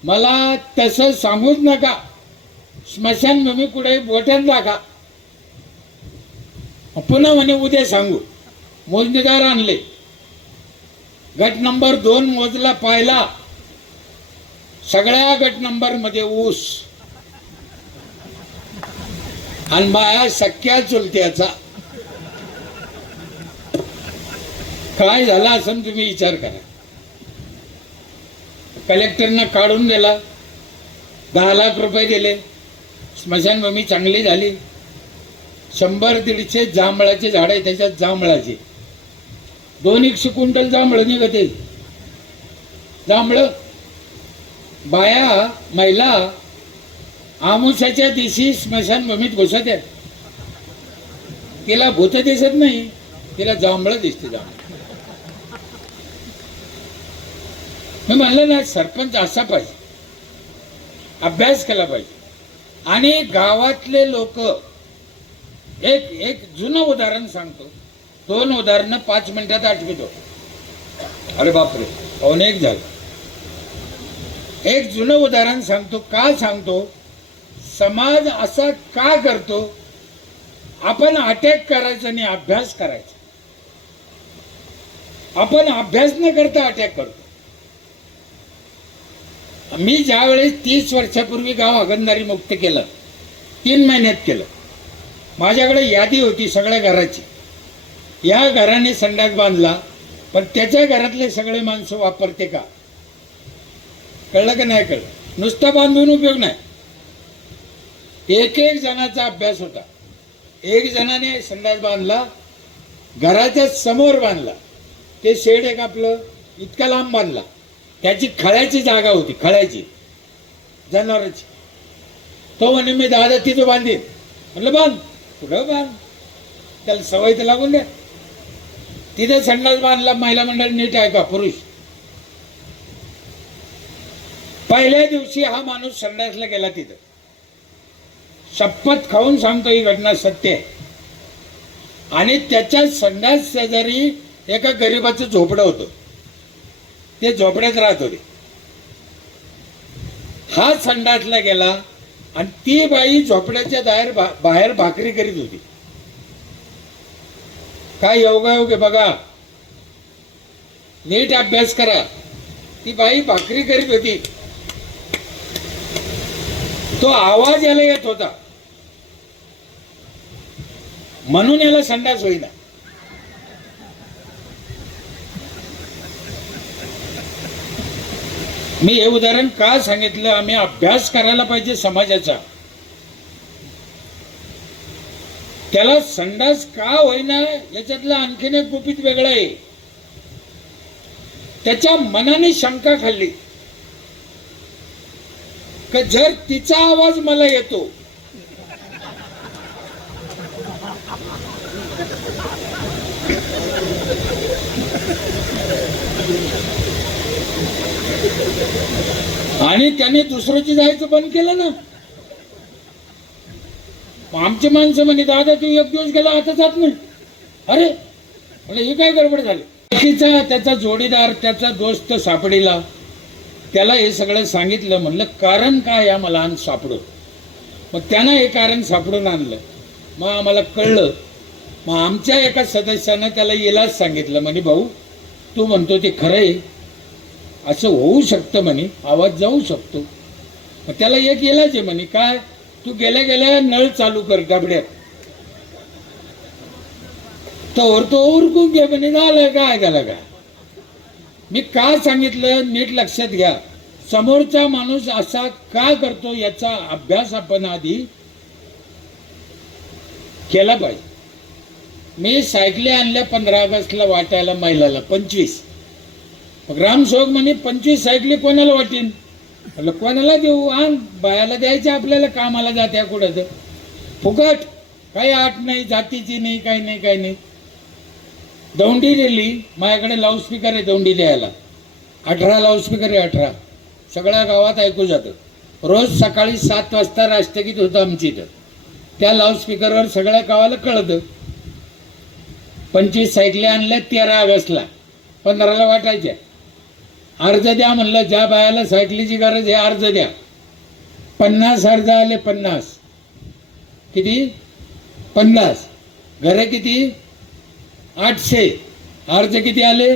मला तसं सांगूच नका. स्मशानभूमी कुठे बोटाने दाखवा. पुन्हा म्हणे उद्या सांगू. मोजणीदार आणले. गट नंबर 2 मोजला, पाहिला. सगळ्या गट नंबर मध्ये ऊस आणि माया सख्या चुलत्याचा. काय झाला असं तुम्ही विचार करा. कलेक्टरनं काढून दिला. 10 लाख रुपये दिले. स्मशानभूमी चांगली झाली. 100-150 जांभळाचे झाड आहे, त्याच्यात जांभळाचे 200 क्विंटल जांभळं निघते. जांभळं बाया महिला आमुषाच्या दिवशी स्मशानभूमीत घुसत आहेत. तिला भूत दिसत नाही, तिला जांभळं दिसते. जांभळं मी म्हणलं ना, सरपंच असा पाहिजे, अभ्यास केला पाहिजे. आणि गावातले लोक, एक जुनं उदाहरण सांगतो. 2 उदाहरणं 5 मिनिटात आठवतो. अरे बापरे, अनेक झालं. एक जुनं उदाहरण सांगतो. का सांगतो? समाज असा का करतो? आपण अटॅक करायचा आणि अभ्यास करायचा. आपण अभ्यास न करता अटॅक करतो. मी ज्यावेळेस 30 वर्षापूर्वी गाव हागणदारी मुक्त केलं, 3 महिन्यात केलं. माझ्याकडे यादी होती सगळ्या घराची. या घराने संडास बांधला, पण त्याच्या घरातले सगळे माणसं वापरते का? कळलं का नाही कळलं? नुसता बांधून उपयोग नाही. एक जणाचा अभ्यास होता. एक जणाने संडास बांधला, घराच्या समोर बांधला. ते शेड एक आपलं इतका लांब बांधला. त्याची खळ्याची जागा होती, खळ्याची जनावरांची. तो म्हणे मी दादा तिथं बांधीन. म्हणलं बांध. कुठं बांध? त्याला सवय तर लागून द्या. तिथे संडास बांधला. महिला मंडळ नीट आहे का? पुरुष. पहिल्या दिवशी हा माणूस संडासला गेला तिथं. शपथ खाऊन सांगतो, ही घटना सत्य आहे. आणि त्याच्या संडास शेजारी एका गरीबाचं झोपडं होतं. ते झोपड्यात राहत होते. हा संडासला गेला आणि ती बाई झोपड्याच्या बाहेर भाकरी करीत होती. काय योगायोग आहे बघा. नीट अभ्यास करा. ती बाई भाकरी करीत होती. तो आवाज याला येत होता, म्हणून याला संडास होईना. मी हे उदाहरण का सांगितलं? आम्ही अभ्यास करायला पाहिजे समाजाचा. त्याला संडास का होईना याच्यातलं आणखीन एक गुपित वेगळं आहे. त्याच्या मनाने शंका खाल्ली की जर तिचा आवाज मला येतो आणि त्याने दुसऱ्याची जायचं बंद केलं ना, आमची माणसं म्हणे दादा तू 1 दिवस गेला आता जात नाही. अरे म्हणजे ही काय गडबड झाली? त्याचा जोडीदार, त्याचा दोस्त सापडीला. त्याला हे सगळं सांगितलं. म्हणलं कारण काय या मला आण सापडो. मग त्यानं हे कारण सापडून आणलं. मग आम्हाला कळलं. मग आमच्या एका सदस्यानं त्याला इलाज सांगितलं. म्हणे भाऊ तू म्हणतो ते खरं आहे, असं होऊ शकतं म्हणे, आवाज जाऊ शकतो. मग त्याला एक इलाज आहे म्हणे. काय? तू गेल्या गेल्या नळ चालू कर डबड्यात. तो उरकून घे म्हणे. झालं काय झालं काय? मी का सांगितलं नीट लक्षात घ्या. समोरचा माणूस असा का करतो याचा अभ्यास आपण आधी केला पाहिजे. मी सायकली आणल्या 15 ऑगस्टला वाटायला महिलाला 25. ग्रामसेवक म्हणे 25 सायकली कोणाला वाटेन? कोणाला देऊ? आण बायाला द्यायच्या, आपल्याला कामाला जात्या कुठं फुकट. काही आठ नाही, जातीची नाही, काही नाही, काही नाही. दौंडी दिली, माझ्याकडे लाऊडस्पीकर आहे दौंडी द्यायला, 18 लाऊडस्पीकर आहे, 18. सगळ्या गावात ऐकू जातं. रोज सकाळी 7 वाजता राष्ट्रगीत होतं आमच्या इथं. त्या लाऊडस्पीकरवर सगळ्या गावाला कळतं. 25 सायकल्या आणल्या 13 ऑगस्टला, 15ला वाटायच्या. अर्ज द्या म्हणलं, ज्या बायाला सायकलीची गरज आहे अर्ज द्या. 50 अर्ज आले, 50. किती? 50. घरं किती? 800. अर्ज किती आले?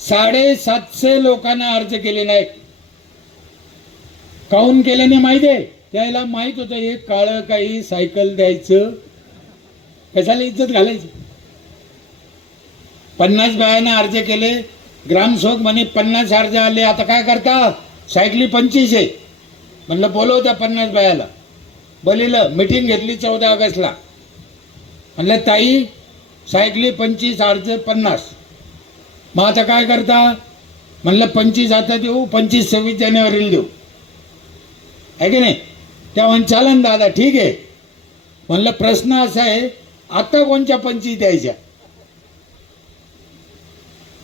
750 लोकांना अर्ज केले नाही. काऊन केले नाही माहिती आहे? त्याला माहित होतं हे काळं काही सायकल द्यायचं, कशाला इज्जत घालायची. 50 बायांना अर्ज केले. ग्रामसेवक म्हणे 50 अर्ज आले, आता काय करता? सायकली 25 आहे. म्हणलं बोलव त्या 50 बायाला. बोलिलं. मिटिंग घेतली 14 ऑगस्टला. म्हणलं ताई सायकली 25, अर्ज 50. मग आता काय करता? म्हणलं 25 आता देऊ, 25-26 जानेवारीला देऊ, आहे की नाही? त्या म्हण चालन दादा, ठीक आहे. म्हणलं प्रश्न असा आहे, आता कोणत्या 25 द्यायच्या?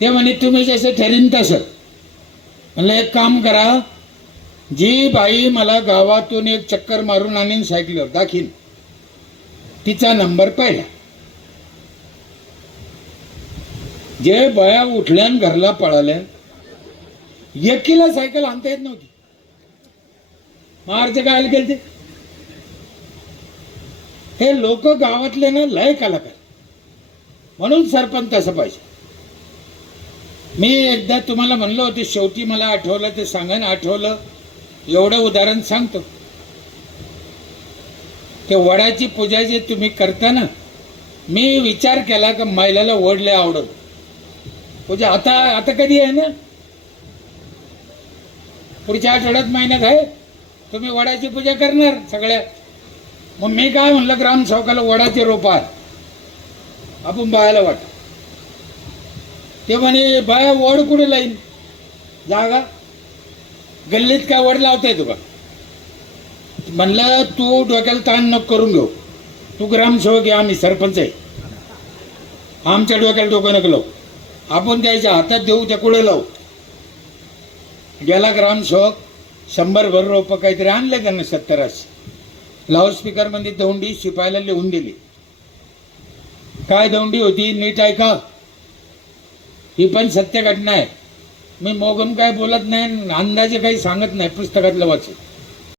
ते म्हणे तुम्ही जसं ठरेन तसं. म्हणलं एक काम करा, जी बाई मला गावातून एक चक्कर मारून आणीन सायकलीवर दाखीन, तिचा नंबर पहिला. जे बाया उठल्यान घरला पळाल्या, एकीला सायकल आणता येत नव्हती. मार्च काय गेले ते? हे लोक गावातले ना लय कलाकार, म्हणून सरपंच तसं पाहिजे. मी एकदा तुम्हाला म्हणलं होतं, शेवटी मला आठवलं ते सांगा. आठवलं एवढं उदाहरण सांगतो. ते वडाची पूजा जे तुम्ही करता ना, मी विचार केला की महिलाला वड लय आवडत पूजा. आता कधी आहे ना? पुढच्या आठवड्यात, महिन्यात आहे. तुम्ही वडाची पूजा करणार सगळ्या. मग मी काय म्हणलं, ग्रामसेवकाला वडाचे रोपा आपण बायाला वाट. ते म्हणे बाया वड कुठे लाईन? जागा गल्लीत काय वड लावताय तुका? म्हणलं तू डोक्याला ताण नको करून घेऊ, तू ग्रामसेवक आहे, आम्ही सरपंच आहे, आमच्या डोक्याला डोकं नको लावू. आपण त्याच्या हातात देऊ, त्या कुठे लावू. गेला ग्रामसेवक, 100 भर रोपं काहीतरी आणले त्यांना, 70-80. लाऊडस्पीकर मध्ये दौंडी शिपायला लिहून दिली. काय दौंडी होती नीट ऐका, ही पण सत्य घटना आहे. मी मोगम काय बोलत नाही, अंदाजे काही सांगत नाही, पुस्तकातलं वाचून.